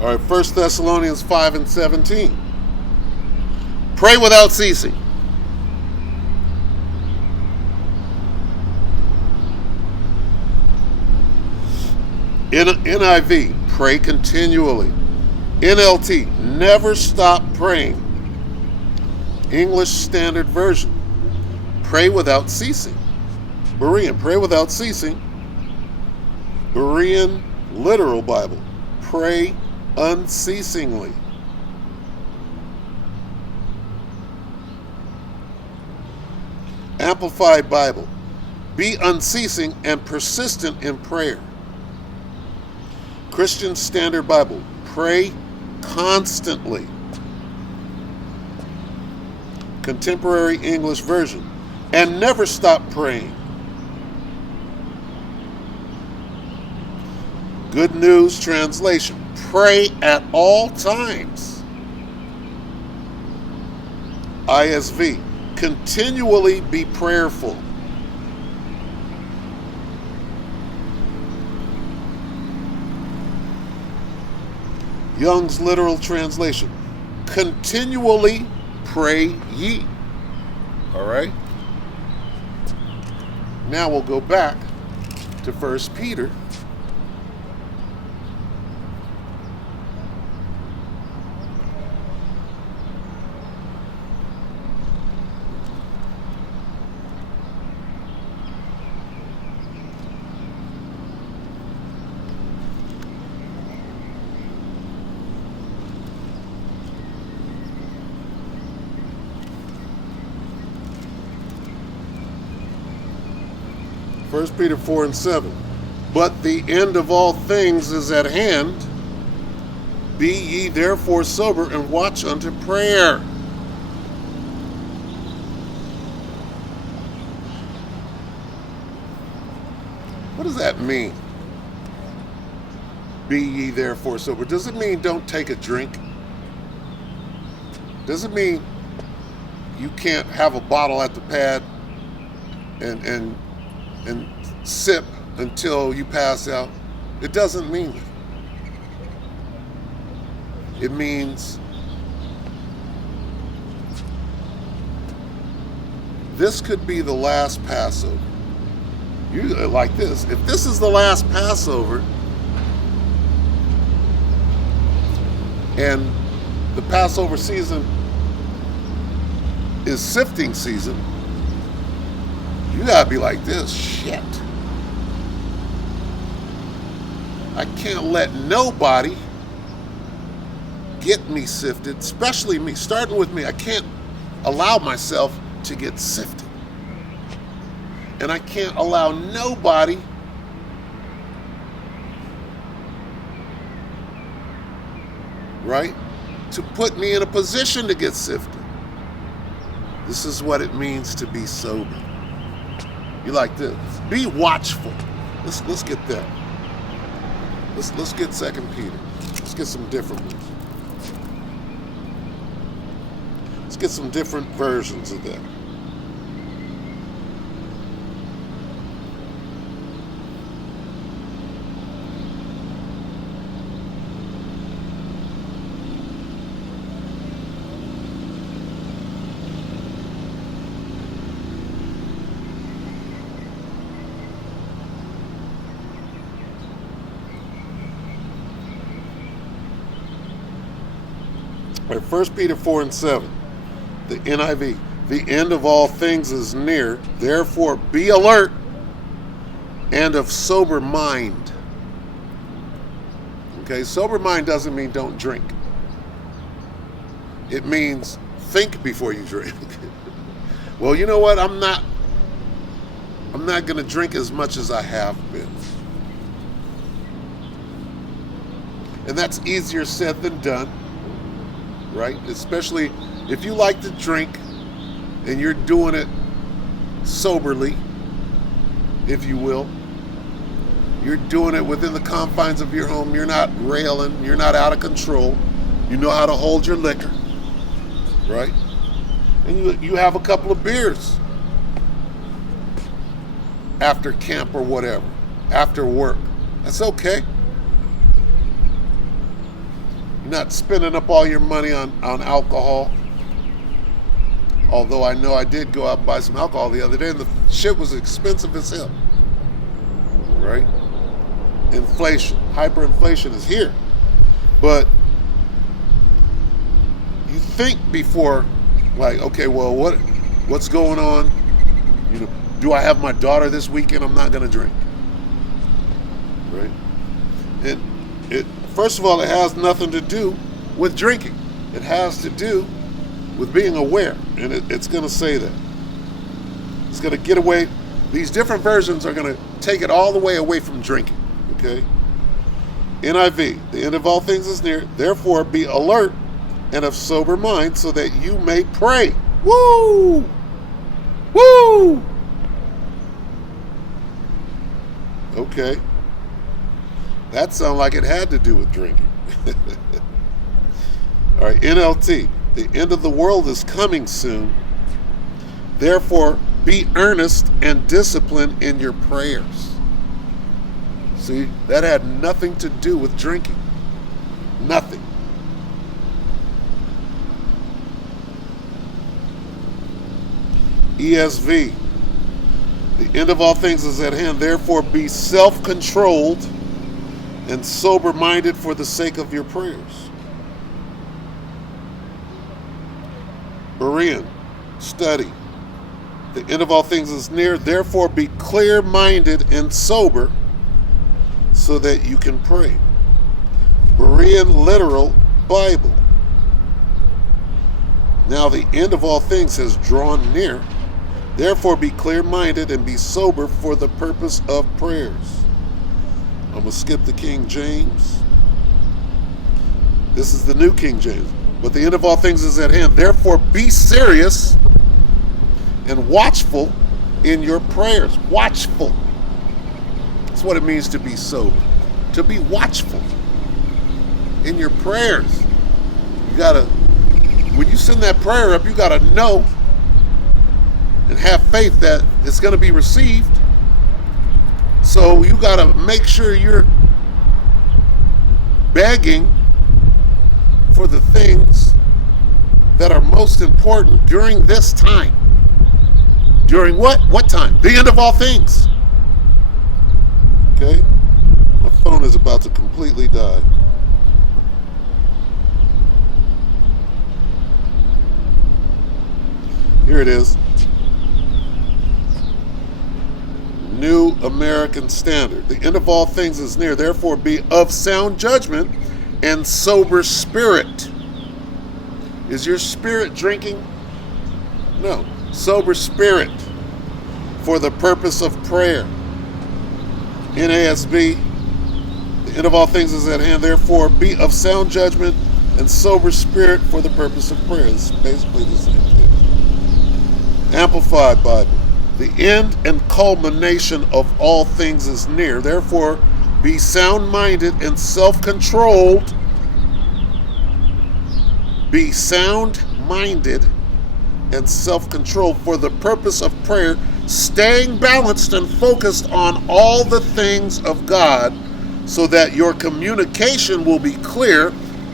All right, 1 Thessalonians 5:17. Pray without ceasing. NIV, pray continually. NLT, never stop praying. English Standard Version, pray without ceasing. Berean, pray without ceasing. Berean Literal Bible, pray unceasingly. Amplified Bible, be unceasing and persistent in prayer. Christian Standard Bible, pray constantly. Contemporary English Version, and never stop praying. Good News Translation, pray at all times. ISV, continually be prayerful. Young's Literal Translation, continually pray ye. All right? Now we'll go back to 1 Peter. 1 Peter 4 and 7. But the end of all things is at hand. Be ye therefore sober and watch unto prayer. What does that mean? Be ye therefore sober. Does it mean don't take a drink? Does it mean you can't have a bottle at the pad and sip until you pass out? It doesn't mean that. It means this could be the last Passover. You like this. If this is the last Passover and the Passover season is sifting season, you gotta be like this. Shit. I can't let nobody get me sifted, especially me, starting with me. I can't allow myself to get sifted. And I can't allow nobody right, to put me in a position to get sifted. This is what it means to be sober. You like this. Be watchful. Let's get that. Let's get 2 Peter. Let's get some different ones. Let's get some different versions of that. All right, 1 Peter 4 and 7, the NIV. The end of all things is near, therefore be alert and of sober mind. Okay, sober mind doesn't mean don't drink. It means think before you drink. Well, you know what? I'm not going to drink as much as I have been. And that's easier said than done. Right? Especially if you like to drink and you're doing it soberly, if you will. You're doing it within the confines of your home. You're not railing. You're not out of control. You know how to hold your liquor. Right? And you have a couple of beers after camp or whatever, after work. That's okay. You're not spending up all your money on alcohol. Although I know I did go out and buy some alcohol the other day and the shit was expensive as hell. Right? Inflation, hyperinflation is here. But you think before, like, okay, well, what's going on? You know, do I have my daughter this weekend? I'm not going to drink. Right? And first of all, it has nothing to do with drinking. It has to do with being aware. And it's going to say that. It's going to get away. These different versions are going to take it all the way away from drinking. Okay? NIV, the end of all things is near. Therefore, be alert and of sober mind so that you may pray. Woo! Woo! Okay. That sounded like it had to do with drinking. All right, NLT. The end of the world is coming soon. Therefore, be earnest and disciplined in your prayers. See, that had nothing to do with drinking. Nothing. ESV. The end of all things is at hand. Therefore, be self-controlled and sober-minded for the sake of your prayers. Berean, study. The end of all things is near. Therefore, be clear-minded and sober so that you can pray. Berean literal Bible. Now the end of all things has drawn near. Therefore be clear-minded and be sober for the purpose of prayers. I'm going to skip the King James. This is the New King James. But the end of all things is at hand. Therefore be serious and watchful in your prayers. Watchful. That's what it means to be sober. To be watchful in your prayers. You gotta, when you send that prayer up, you gotta know and have faith that it's gonna be received. So you gotta make sure you're begging for the things that are most important during this time. During what? What time? The end of all things. Okay? My phone is about to completely die. Here it is. New American Standard. The end of all things is near. Therefore be of sound judgment and sober spirit. Is your spirit drinking? No. Sober spirit for the purpose of prayer. NASB. The end of all things is at hand. Therefore be of sound judgment and sober spirit for the purpose of prayer. It's basically the same thing. Amplified Bible. The end and culmination of all things is near. Therefore, be sound-minded and self-controlled. Be sound-minded and self-controlled for the purpose of prayer, staying balanced and focused on all the things of God, so that your communication will be clear,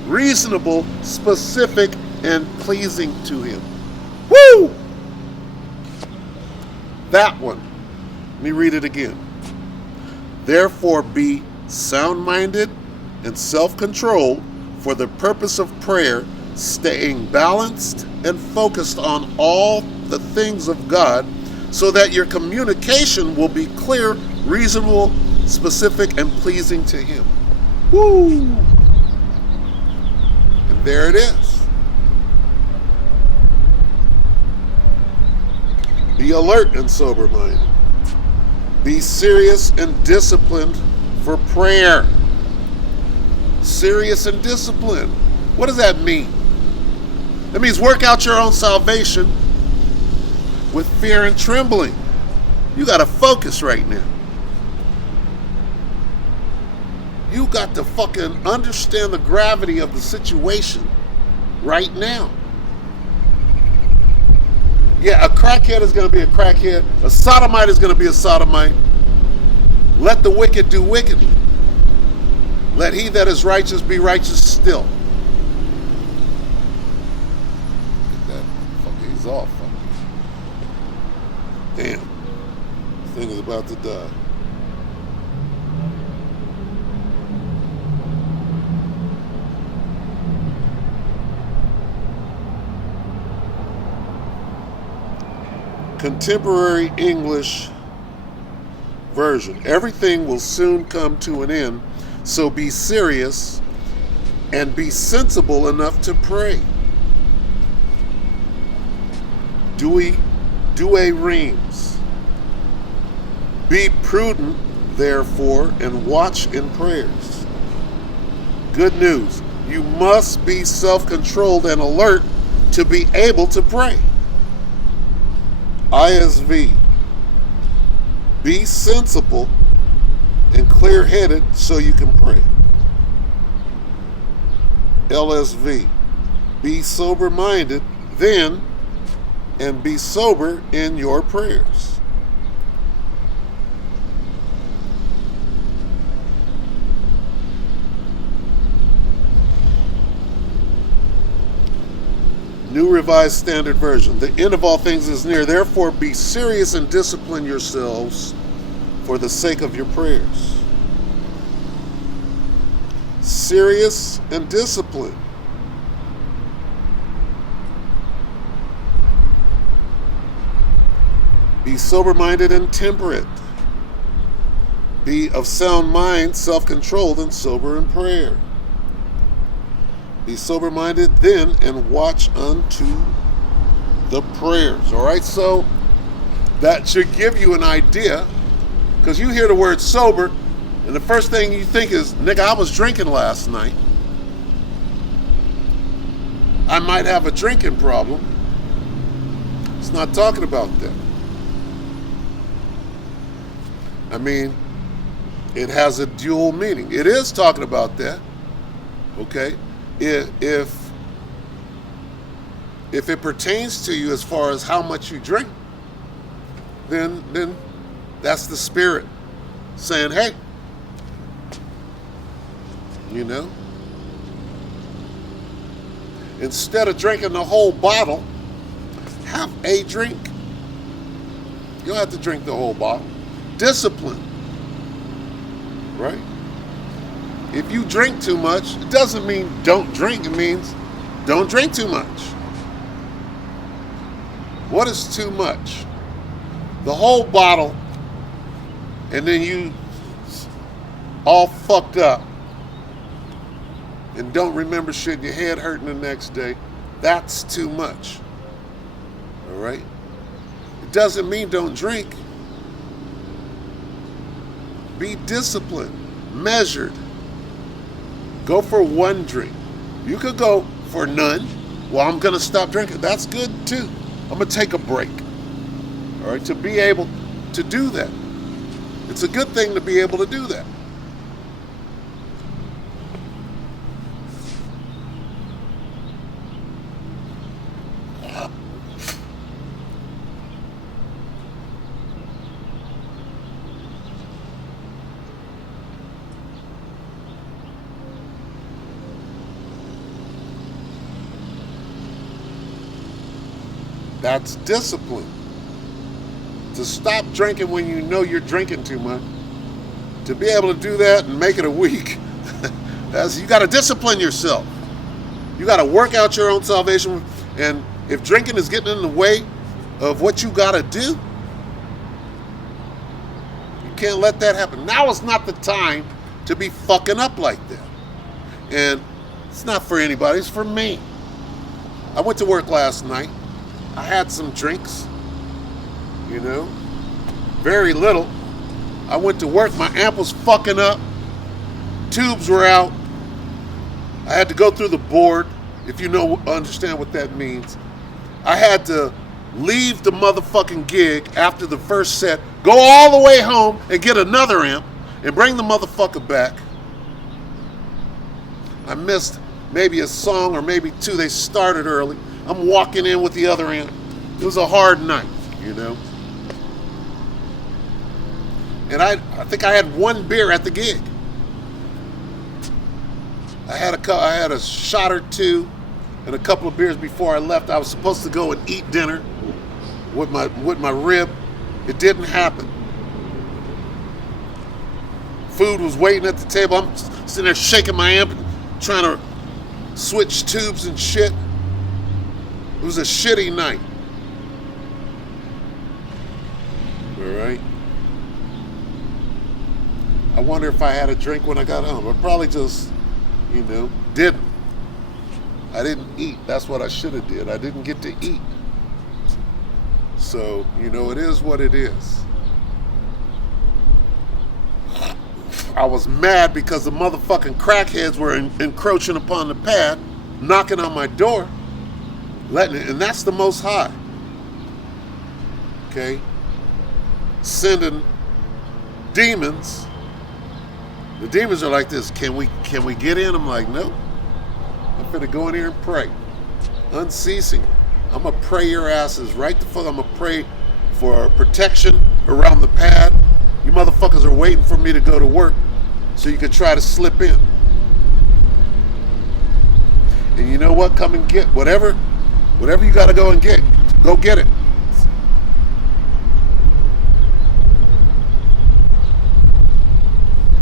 reasonable, specific, and pleasing to Him. Woo! That one. Let me read it again. Therefore be sound-minded and self-controlled for the purpose of prayer, staying balanced and focused on all the things of God, so that your communication will be clear, reasonable, specific, and pleasing to Him. Woo! And there it is. Be alert and sober-minded. Be serious and disciplined for prayer. Serious and disciplined. What does that mean? That means work out your own salvation with fear and trembling. You got to focus right now. You got to fucking understand the gravity of the situation right now. Yeah, a crackhead is going to be a crackhead. A sodomite is going to be a sodomite. Let the wicked do wickedly. Let he that is righteous be righteous still. Get that fucking, he's off. Damn. This thing is about to die. Contemporary English version. Everything will soon come to an end, so be serious and be sensible enough to pray. Douay Rheims. Be prudent, therefore, and watch in prayers. Good news. You must be self-controlled and alert to be able to pray. ISV. Be sensible and clear-headed so you can pray. LSV. Be sober-minded then and be sober in your prayers. New Revised Standard Version. The end of all things is near. Therefore, be serious and discipline yourselves for the sake of your prayers. Serious and discipline. Be sober-minded and temperate. Be of sound mind, self-controlled, and sober in prayer. Be sober-minded then and watch unto the prayers. All right, so that should give you an idea, because you hear the word sober, and the first thing you think is, nigga, I was drinking last night. I might have a drinking problem. It's not talking about that. I mean, it has a dual meaning. It is talking about that. Okay? If it pertains to you as far as how much you drink, then that's the Spirit saying, hey, you know, instead of drinking the whole bottle, have a drink. You don't have to drink the whole bottle. Discipline, right? If you drink too much, it doesn't mean don't drink. It means don't drink too much. What is too much? The whole bottle, and then you all fucked up and don't remember shit, your head hurting the next day. That's too much. All right? It doesn't mean don't drink. Be disciplined, measured. Go for one drink. You could go for none. Well, I'm going to stop drinking. That's good too. I'm going to take a break. All right? To be able to do that. It's a good thing to be able to do that. That's discipline. To stop drinking when you know you're drinking too much. To be able to do that and make it a week, you got to discipline yourself. You got to work out your own salvation. And if drinking is getting in the way of what you got to do, you can't let that happen. Now is not the time to be fucking up like that. And it's not for anybody. It's for me. I went to work last night. I had some drinks, you know, very little. I went to work, my amp was fucking up, tubes were out. I had to go through the board, if you understand what that means. I had to leave the motherfucking gig after the first set, go all the way home and get another amp and bring the motherfucker back. I missed maybe a song or maybe two. They started early. I'm walking in with the other amp. It was a hard night, you know. And I think I had one beer at the gig. I had a shot or two and a couple of beers before I left. I was supposed to go and eat dinner with my rib. It didn't happen. Food was waiting at the table. I'm sitting there shaking my amp, trying to switch tubes and shit. It was a shitty night. All right. I wonder if I had a drink when I got home. I probably just, didn't. I didn't eat. That's what I should have did. I didn't get to eat. So, it is what it is. I was mad because the motherfucking crackheads were encroaching upon the pad, knocking on my door, and that's the Most High. Okay? Sending demons. The demons are like this. Can we get in? I'm like, no. I'm finna go in here and pray. Unceasing. I'm gonna pray your asses right the fuck. I'm gonna pray for protection around the pad. You motherfuckers are waiting for me to go to work so you can try to slip in. And you know what? Come and get whatever you gotta go and get. Go get it.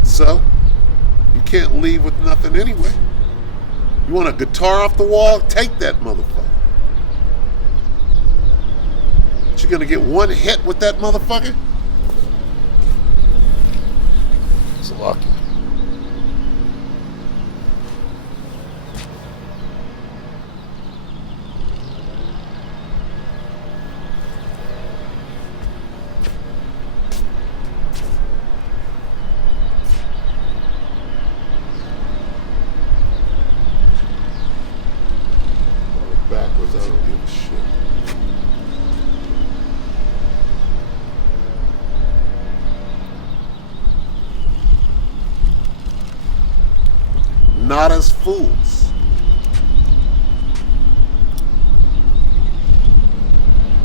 So, you can't leave with nothing anyway. You want a guitar off the wall? Take that motherfucker. But you're gonna get one hit with that motherfucker? It's lucky. not as fools.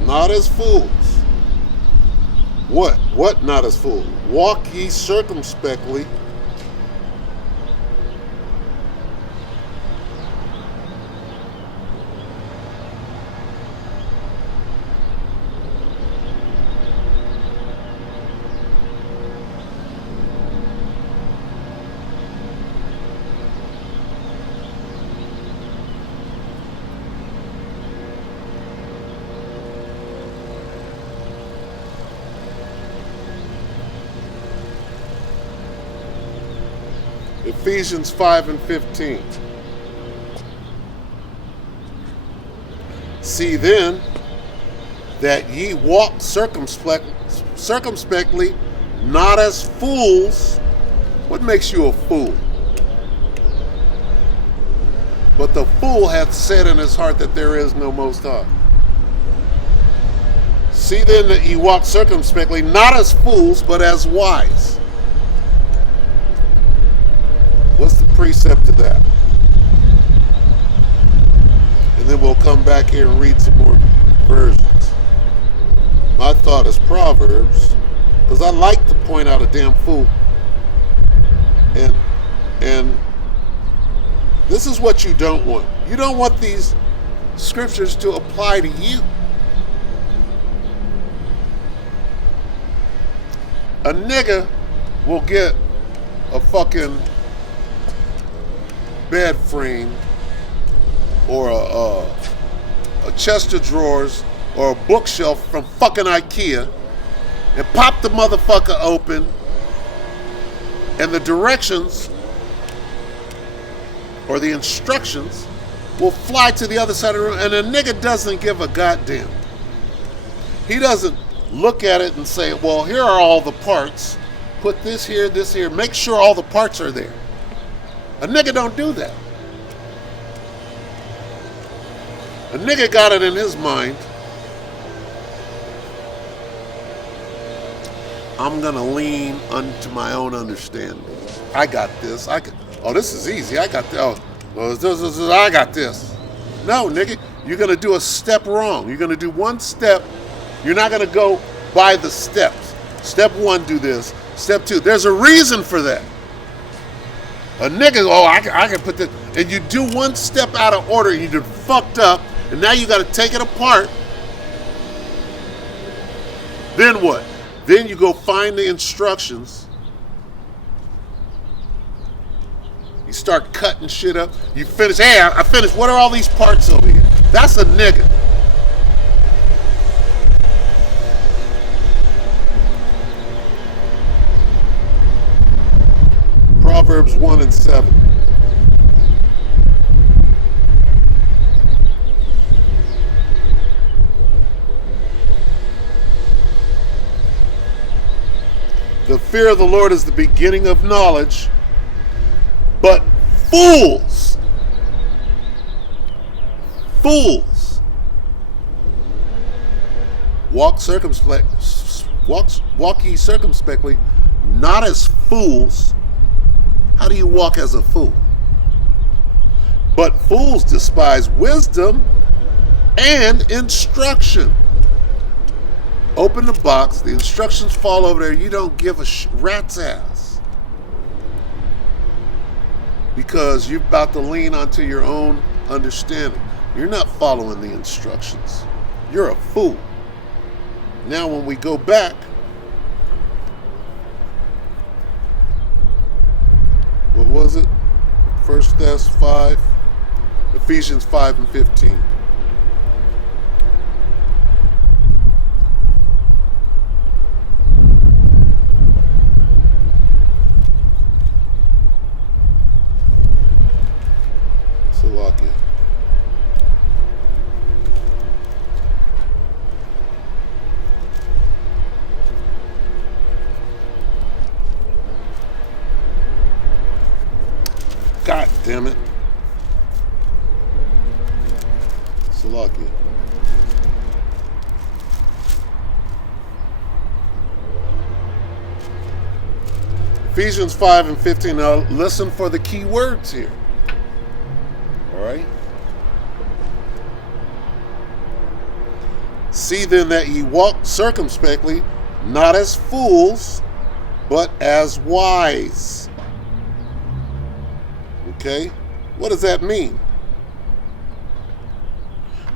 Not as fools. What? What not as fools? Walk ye circumspectly. Ephesians 5 and 15. See then that ye walk circumspectly, not as fools. What makes you a fool? But the fool hath said in his heart that there is no Most High. See then that ye walk circumspectly, not as fools, but as wise. What's the precept to that? And then we'll come back here and read some more versions. My thought is Proverbs, because I like to point out a damn fool. And this is what you don't want. You don't want these scriptures to apply to you. A nigga will get a fucking bed frame or a chest of drawers or a bookshelf from fucking IKEA and pop the motherfucker open, and the directions or the instructions will fly to the other side of the room, and the nigga doesn't give a goddamn. He doesn't look at it and say, well, here are all the parts. Put this here, make sure all the parts are there. A nigga don't do that. A nigga got it in his mind, I'm gonna lean unto my own understanding. I got this. This is easy. I got this. I got this. No, nigga, you're gonna do a step wrong. You're gonna do one step. You're not gonna go by the steps. Step one, do this. Step two, there's a reason for that. A nigga, I can put this, and you do one step out of order, and you done fucked up, and now you got to take it apart. Then what? Then you go find the instructions. You start cutting shit up. You finish. Hey, I finished. What are all these parts over here? That's a nigga. Proverbs 1 and 7. The fear of the Lord is the beginning of knowledge, but fools walk ye circumspectly, not as fools. How do you walk as a fool? But fools despise wisdom and instruction. Open the box, the instructions fall over there, you don't give a rat's ass. Because you're about to lean onto your own understanding. You're not following the instructions. You're a fool. Now when we go back, what was it? 1 Thess 5, Ephesians 5 and 15. Salakia. God damn it. Salakia. Ephesians 5 and 15. Now listen for the key words here. See then that ye walk circumspectly, not as fools, but as wise. Okay? What does that mean?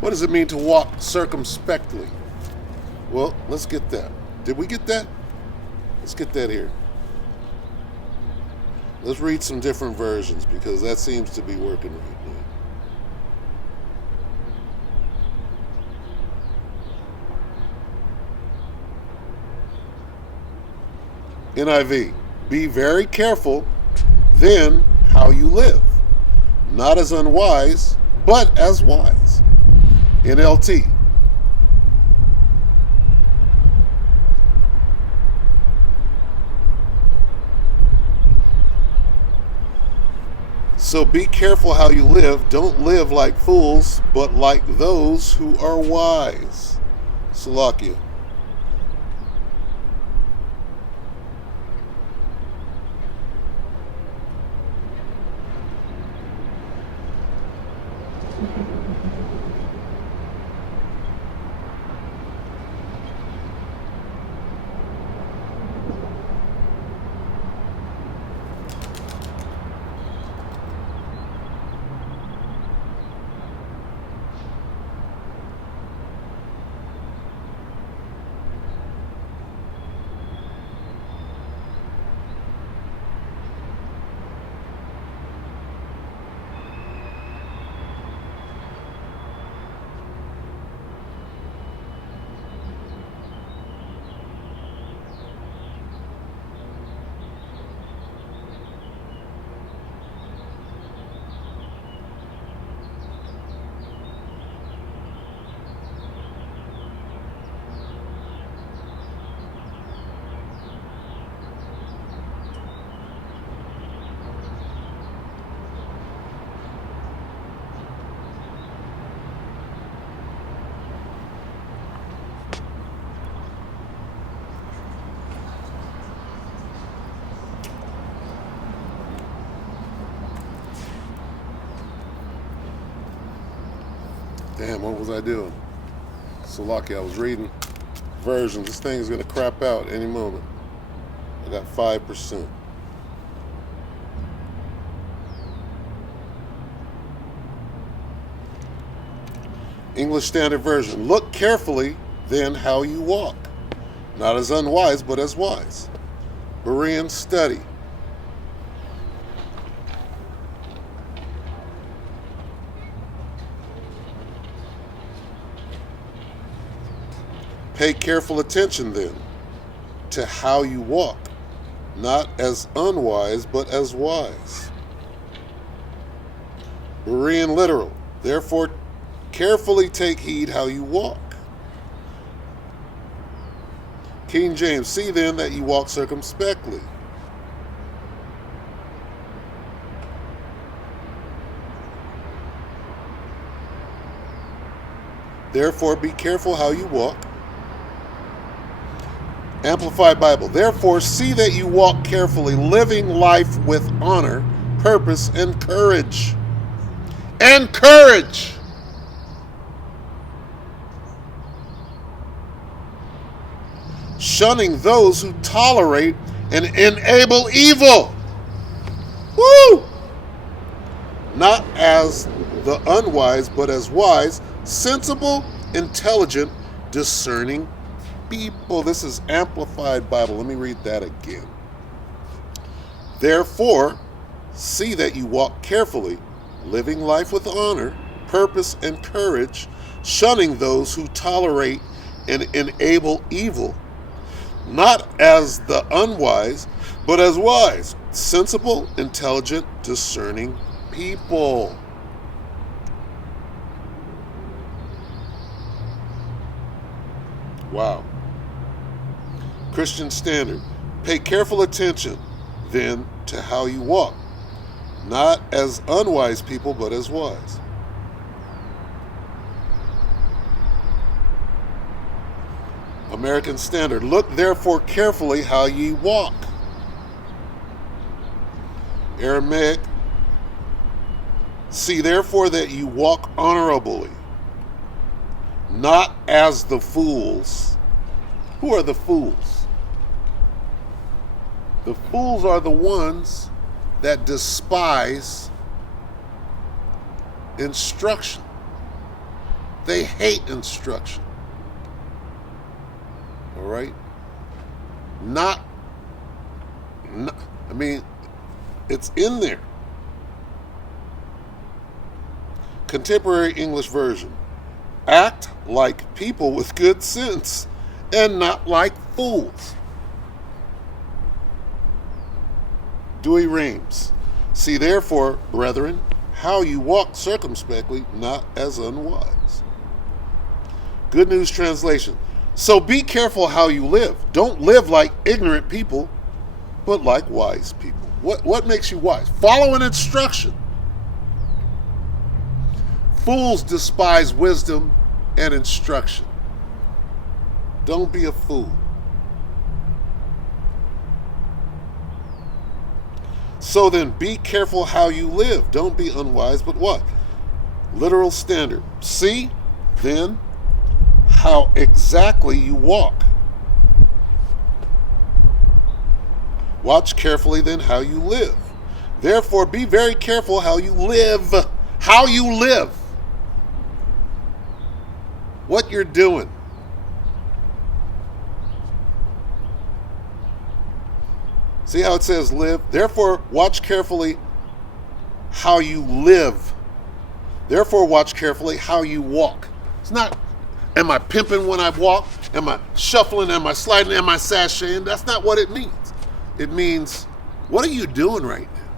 What does it mean to walk circumspectly? Well, let's get that. Did we get that? Let's get that here. Let's read some different versions because that seems to be working right now. NIV, be very careful then how you live, not as unwise, but as wise. NLT, so be careful how you live. Don't live like fools, but like those who are wise. Salakia. Damn, what was I doing? So lucky I was reading versions. This thing is going to crap out any moment. I got 5%. English Standard Version. Look carefully then how you walk, not as unwise, but as wise. Berean Study. Pay careful attention then to how you walk, not as unwise, but as wise. Berean Literal. Therefore, carefully take heed how you walk. King James. See then that you walk circumspectly. Therefore, be careful how you walk. Amplified Bible. Therefore, see that you walk carefully, living life with honor, purpose, and courage. And courage! Shunning those who tolerate and enable evil. Woo! Not as the unwise, but as wise, sensible, intelligent, discerning people. This is Amplified Bible. Let me read that again. Therefore, see that you walk carefully, living life with honor, purpose, and courage, shunning those who tolerate and enable evil, not as the unwise, but as wise, sensible, intelligent, discerning people. Wow. Christian Standard. Pay careful attention, then, to how you walk, not as unwise people, but as wise. American Standard. Look therefore carefully how ye walk. Aramaic. See therefore that you walk honorably. not as the fools. Who are the fools? The fools are the ones that despise instruction. They hate instruction. All right? I mean, it's in there. Contemporary English Version. Act like people with good sense and not like fools. Dewey Reams. See therefore, brethren, how you walk circumspectly, not as unwise. Good News Translation. So be careful how you live. Don't live like ignorant people, but like wise people. What makes you wise? Follow an instruction. Fools despise wisdom and instruction. Don't be a fool. So then be careful how you live. Don't be unwise, but what? Literal standard. See then how exactly you walk. Watch carefully then how you live. Therefore be very careful how you live. How you live. What you're doing. See how it says live? Therefore, watch carefully how you live. Therefore, watch carefully how you walk. It's not, am I pimping when I walk? Am I shuffling? Am I sliding? Am I sashaying? That's not what it means. It means, what are you doing right now?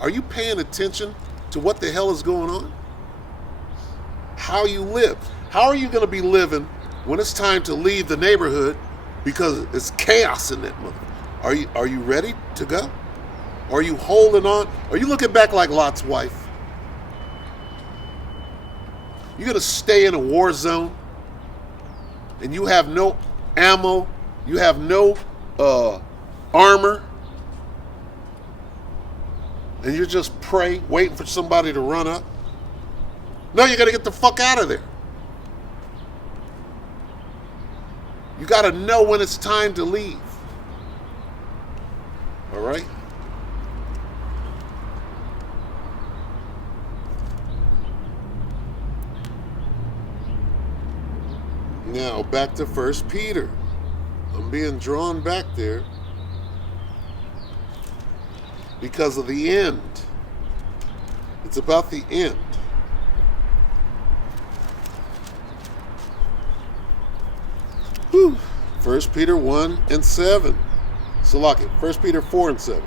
Are you paying attention to what the hell is going on? How you live. How are you going to be living when it's time to leave the neighborhood because it's chaos in that mother? Are you ready to go? Are you holding on? Are you looking back like Lot's wife? You're going to stay in a war zone and you have no ammo, you have no armor, and you're just prey, waiting for somebody to run up? No, you got to get the fuck out of there. You got to know when it's time to leave. All right? Now, back to 1 Peter. I'm being drawn back there because of the end. It's about the end. Whew. 1 Peter 1 and 7. Salaki, 1 Peter 4 and 7.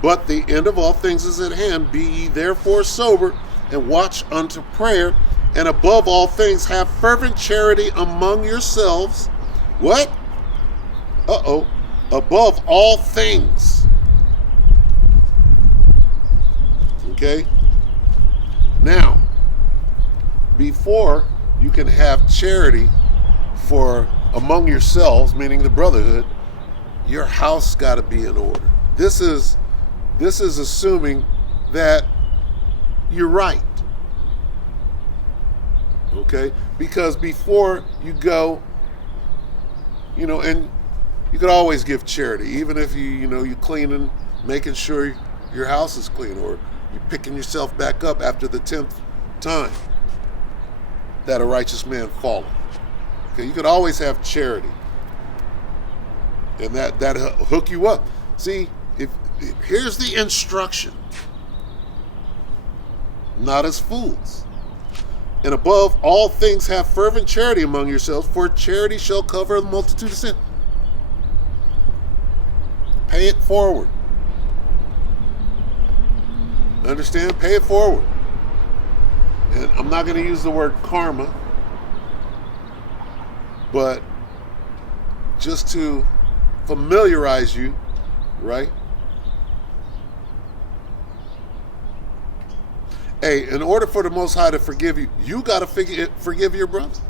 But the end of all things is at hand. Be ye therefore sober, and watch unto prayer, and above all things have fervent charity among yourselves. What? Above all things. Okay? Now, before you can have charity for among yourselves, meaning the brotherhood, your house got to be in order. This is assuming that you're right. Okay? Because before you go, and you could always give charity, even if you cleaning, making sure your house is clean, or you're picking yourself back up after the 10th time that a righteous man falleth. Okay, you could always have charity, and that hook you up. See, if here's the instruction: not as fools. And above all things have fervent charity among yourselves, for charity shall cover the multitude of sin. Pay it forward. Understand? Pay it forward. And I'm not going to use the word karma, but just to familiarize you, right? Hey, in order for the Most High to forgive you, you got to forgive your brother.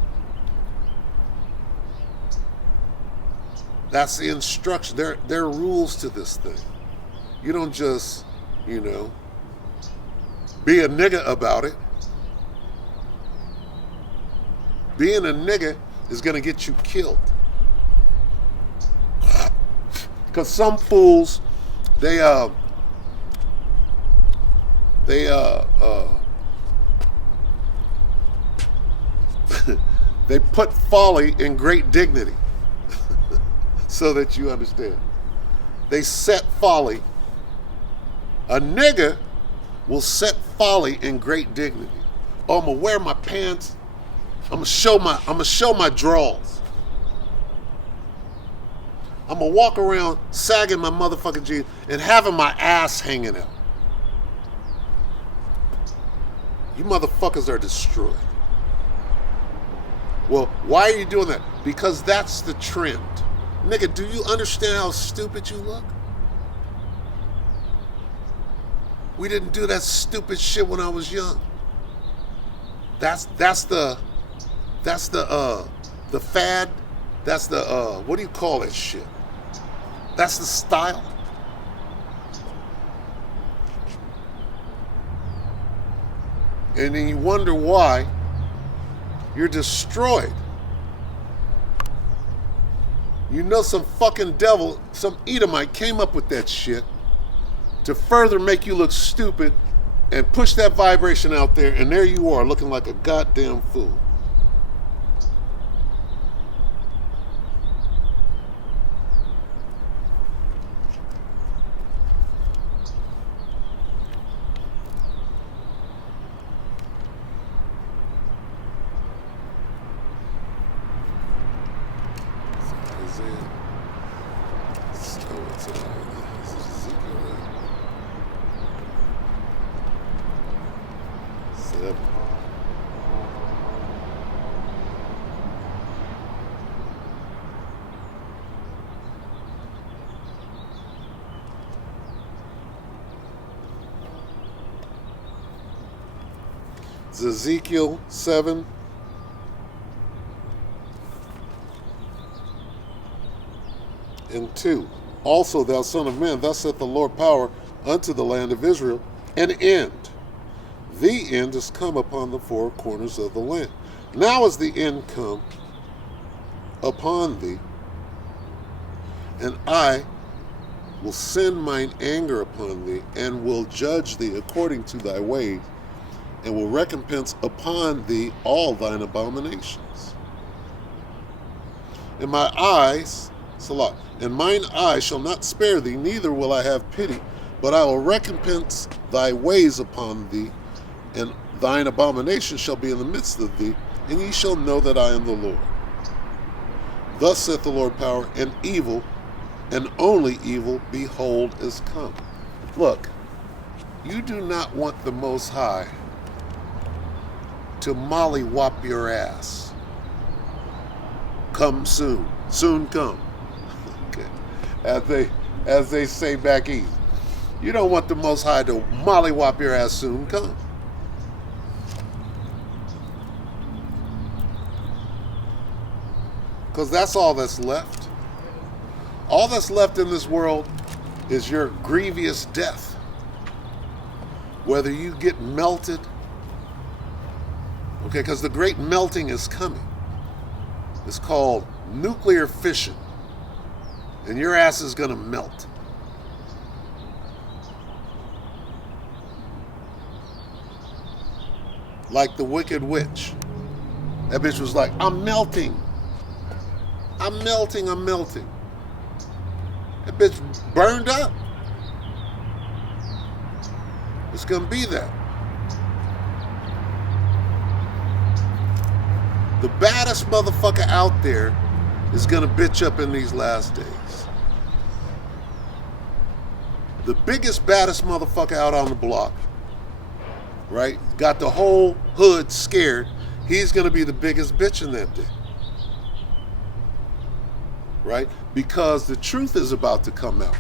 That's the instruction. There are rules to this thing. You don't just, be a nigga about it. being a nigga is going to get you killed. Because some fools, they put folly in great dignity. So that you understand. They set folly. A nigga will set folly in great dignity. Oh, I'm gonna wear my pants. I'm gonna show my drawers. I'm gonna walk around sagging my motherfucking jeans and having my ass hanging out. You motherfuckers are destroyed. Well, why are you doing that? Because that's the trend. Nigga, do you understand how stupid you look? We didn't do that stupid shit when I was young. That's the fad. That's the what do you call that shit? That's the style. And then you wonder why you're destroyed. You know some fucking devil, some Edomite came up with that shit to further make you look stupid and push that vibration out there, and there you are looking like a goddamn fool. It's Ezekiel 7. And 2. Also, thou son of man, thus saith the Lord power unto the land of Israel, an end. The end is come upon the four corners of the land. Now is the end come upon thee, and I will send mine anger upon thee, and will judge thee according to thy ways, and will recompense upon thee all thine abominations. And my eyes, Salah, and mine eye shall not spare thee, neither will I have pity, but I will recompense thy ways upon thee, and thine abomination shall be in the midst of thee, and ye shall know that I am the Lord. Thus saith the Lord power, and evil, and only evil, behold, is come. Look, you do not want the Most High to mollywop your ass. Come soon. Soon come. Okay. As they say back east. You don't want the Most High to mollywop your ass. Soon come. Because that's all that's left. All that's left in this world is your grievous death. Whether you get melted. Okay, because the great melting is coming. It's called nuclear fission. And your ass is going to melt. Like the Wicked Witch. That bitch was like, I'm melting. I'm melting, I'm melting. That bitch burned up. It's going to be that. The baddest motherfucker out there is going to bitch up in these last days. The biggest, baddest motherfucker out on the block, right? Got the whole hood scared. He's going to be the biggest bitch in that day. Right? Because the truth is about to come out.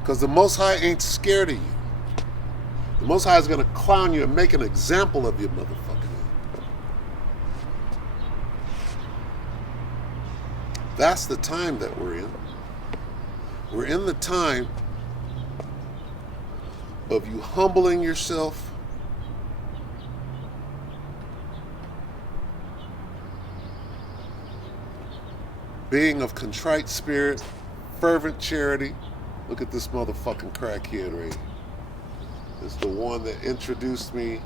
Because the Most High ain't scared of you. The Most High is going to clown you and make an example of you, motherfucker. That's the time that we're in. We're in the time of you humbling yourself being of contrite spirit, fervent charity. Look at this motherfucking crackhead right here. It's the one that introduced me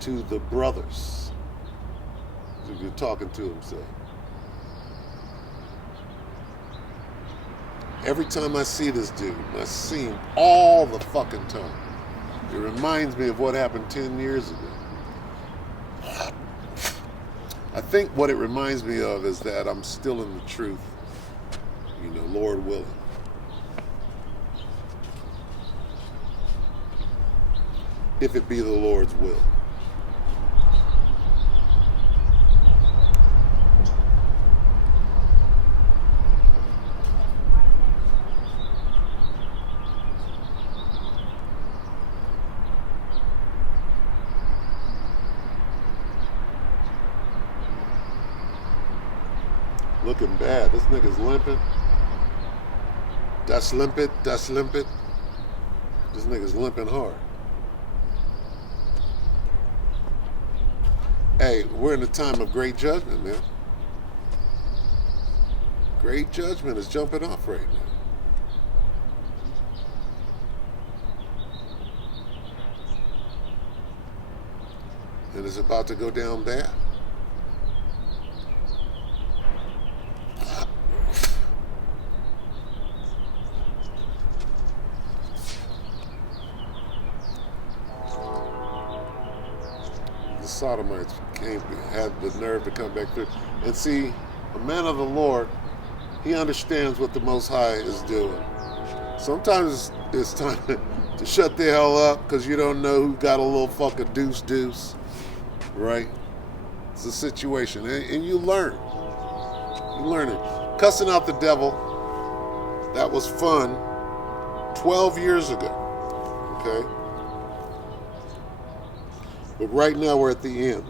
to the brothers. So you're talking to himself. Every time I see this dude, I see him all the fucking time. It reminds me of what happened 10 years ago. I think what it reminds me of is that I'm still in the truth, Lord willing. If it be the Lord's will. Looking bad. This nigga's limping. That's limpid. That's limpid. This nigga's limping hard. Hey, we're in a time of great judgment, man. Great judgment is jumping off right now. And it's about to go down bad. The Sodomites had the nerve to come back through. And see, a man of the Lord, he understands what the Most High is doing. Sometimes it's time to shut the hell up because you don't know who got a little fucking deuce, right? It's a situation. And you learn. You learn it. Cussing out the devil, that was fun 12 years ago, okay? But right now we're at the end.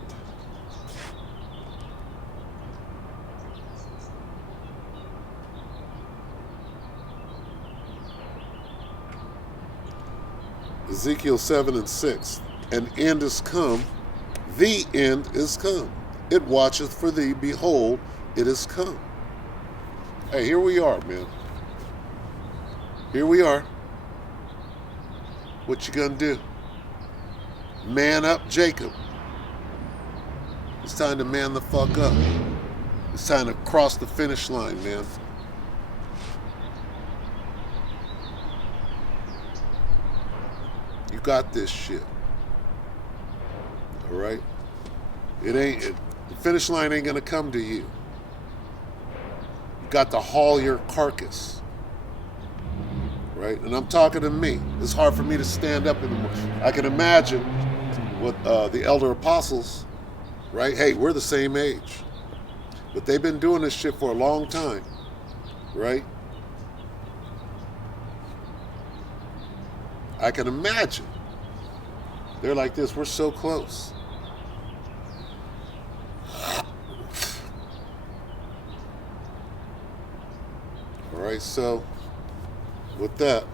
Ezekiel 7:6. An end is come, the end is come. It watcheth for thee, behold, it is come. Hey, here we are, man. Here we are. What you gonna do? Man up, Jacob. It's time to man the fuck up. It's time to cross the finish line, man. You got this shit. All right? The finish line ain't gonna come to you. You got to haul your carcass. Right? And I'm talking to me. It's hard for me to stand up anymore. I can imagine what the elder apostles, right? Hey, we're the same age. But they've been doing this shit for a long time, right? I can imagine. They're like this, we're so close. All right, so with that,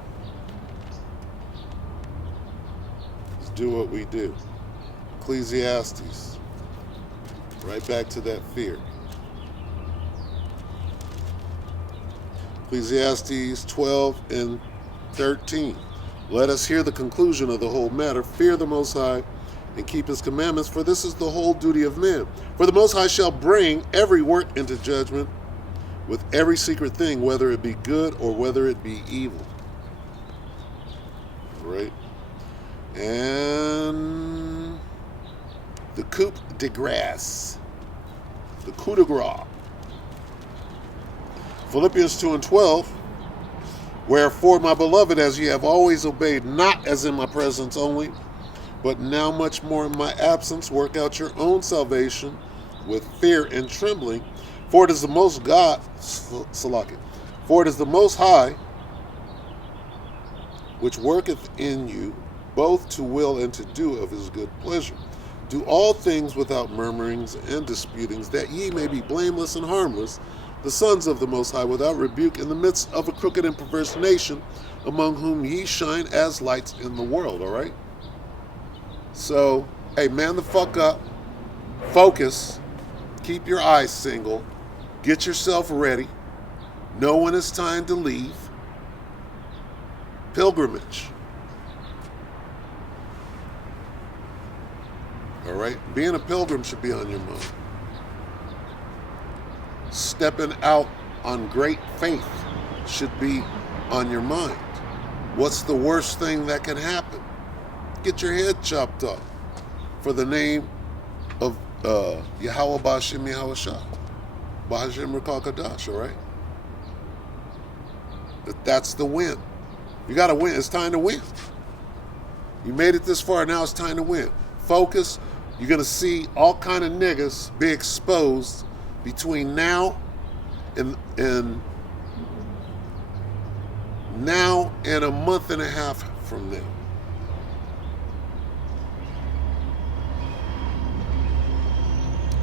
let's do what we do. Ecclesiastes. Right back to that fear. Ecclesiastes 12:13. Let us hear the conclusion of the whole matter. Fear the Most High and keep his commandments, for this is the whole duty of man. For the Most High shall bring every work into judgment with every secret thing, whether it be good or whether it be evil. All right? And the coup de grace. The coup de grace. Philippians 2:12. Wherefore, my beloved, as ye have always obeyed, not as in my presence only, but now much more in my absence, work out your own salvation with fear and trembling. For it is the Most High which worketh in you both to will and to do of his good pleasure. Do all things without murmurings and disputings, that ye may be blameless and harmless, the sons of the Most High, without rebuke, in the midst of a crooked and perverse nation, among whom ye shine as lights in the world. All right? So, hey, man the fuck up. Focus. Keep your eyes single. Get yourself ready. Know when it's time to leave. Pilgrimage. All right? Being a pilgrim should be on your mind. Stepping out on great faith should be on your mind. What's the worst thing that can happen? Get your head chopped off for the name of Yahuwah Ba'Hashem Yahushua. Ba'Hashem Rakakadash, all right? That's the win. You got to win. It's time to win. You made it this far. Now it's time to win. Focus. You're going to see all kind of niggas be exposed between now and a month and a half from now.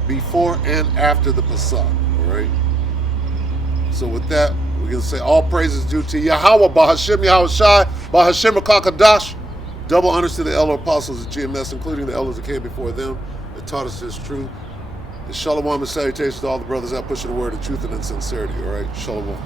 Before and after the Pesach, all right? So with that, we're going to say all praises due to Yahuwah, Ba'Hashem Yahushai, Ba'Hashem Rakakadash. Double honors to the elder apostles of GMS, including the elders that came before them, that taught us this truth. And shalom and salutations to all the brothers out pushing the word of truth and in sincerity, all right? Shalom.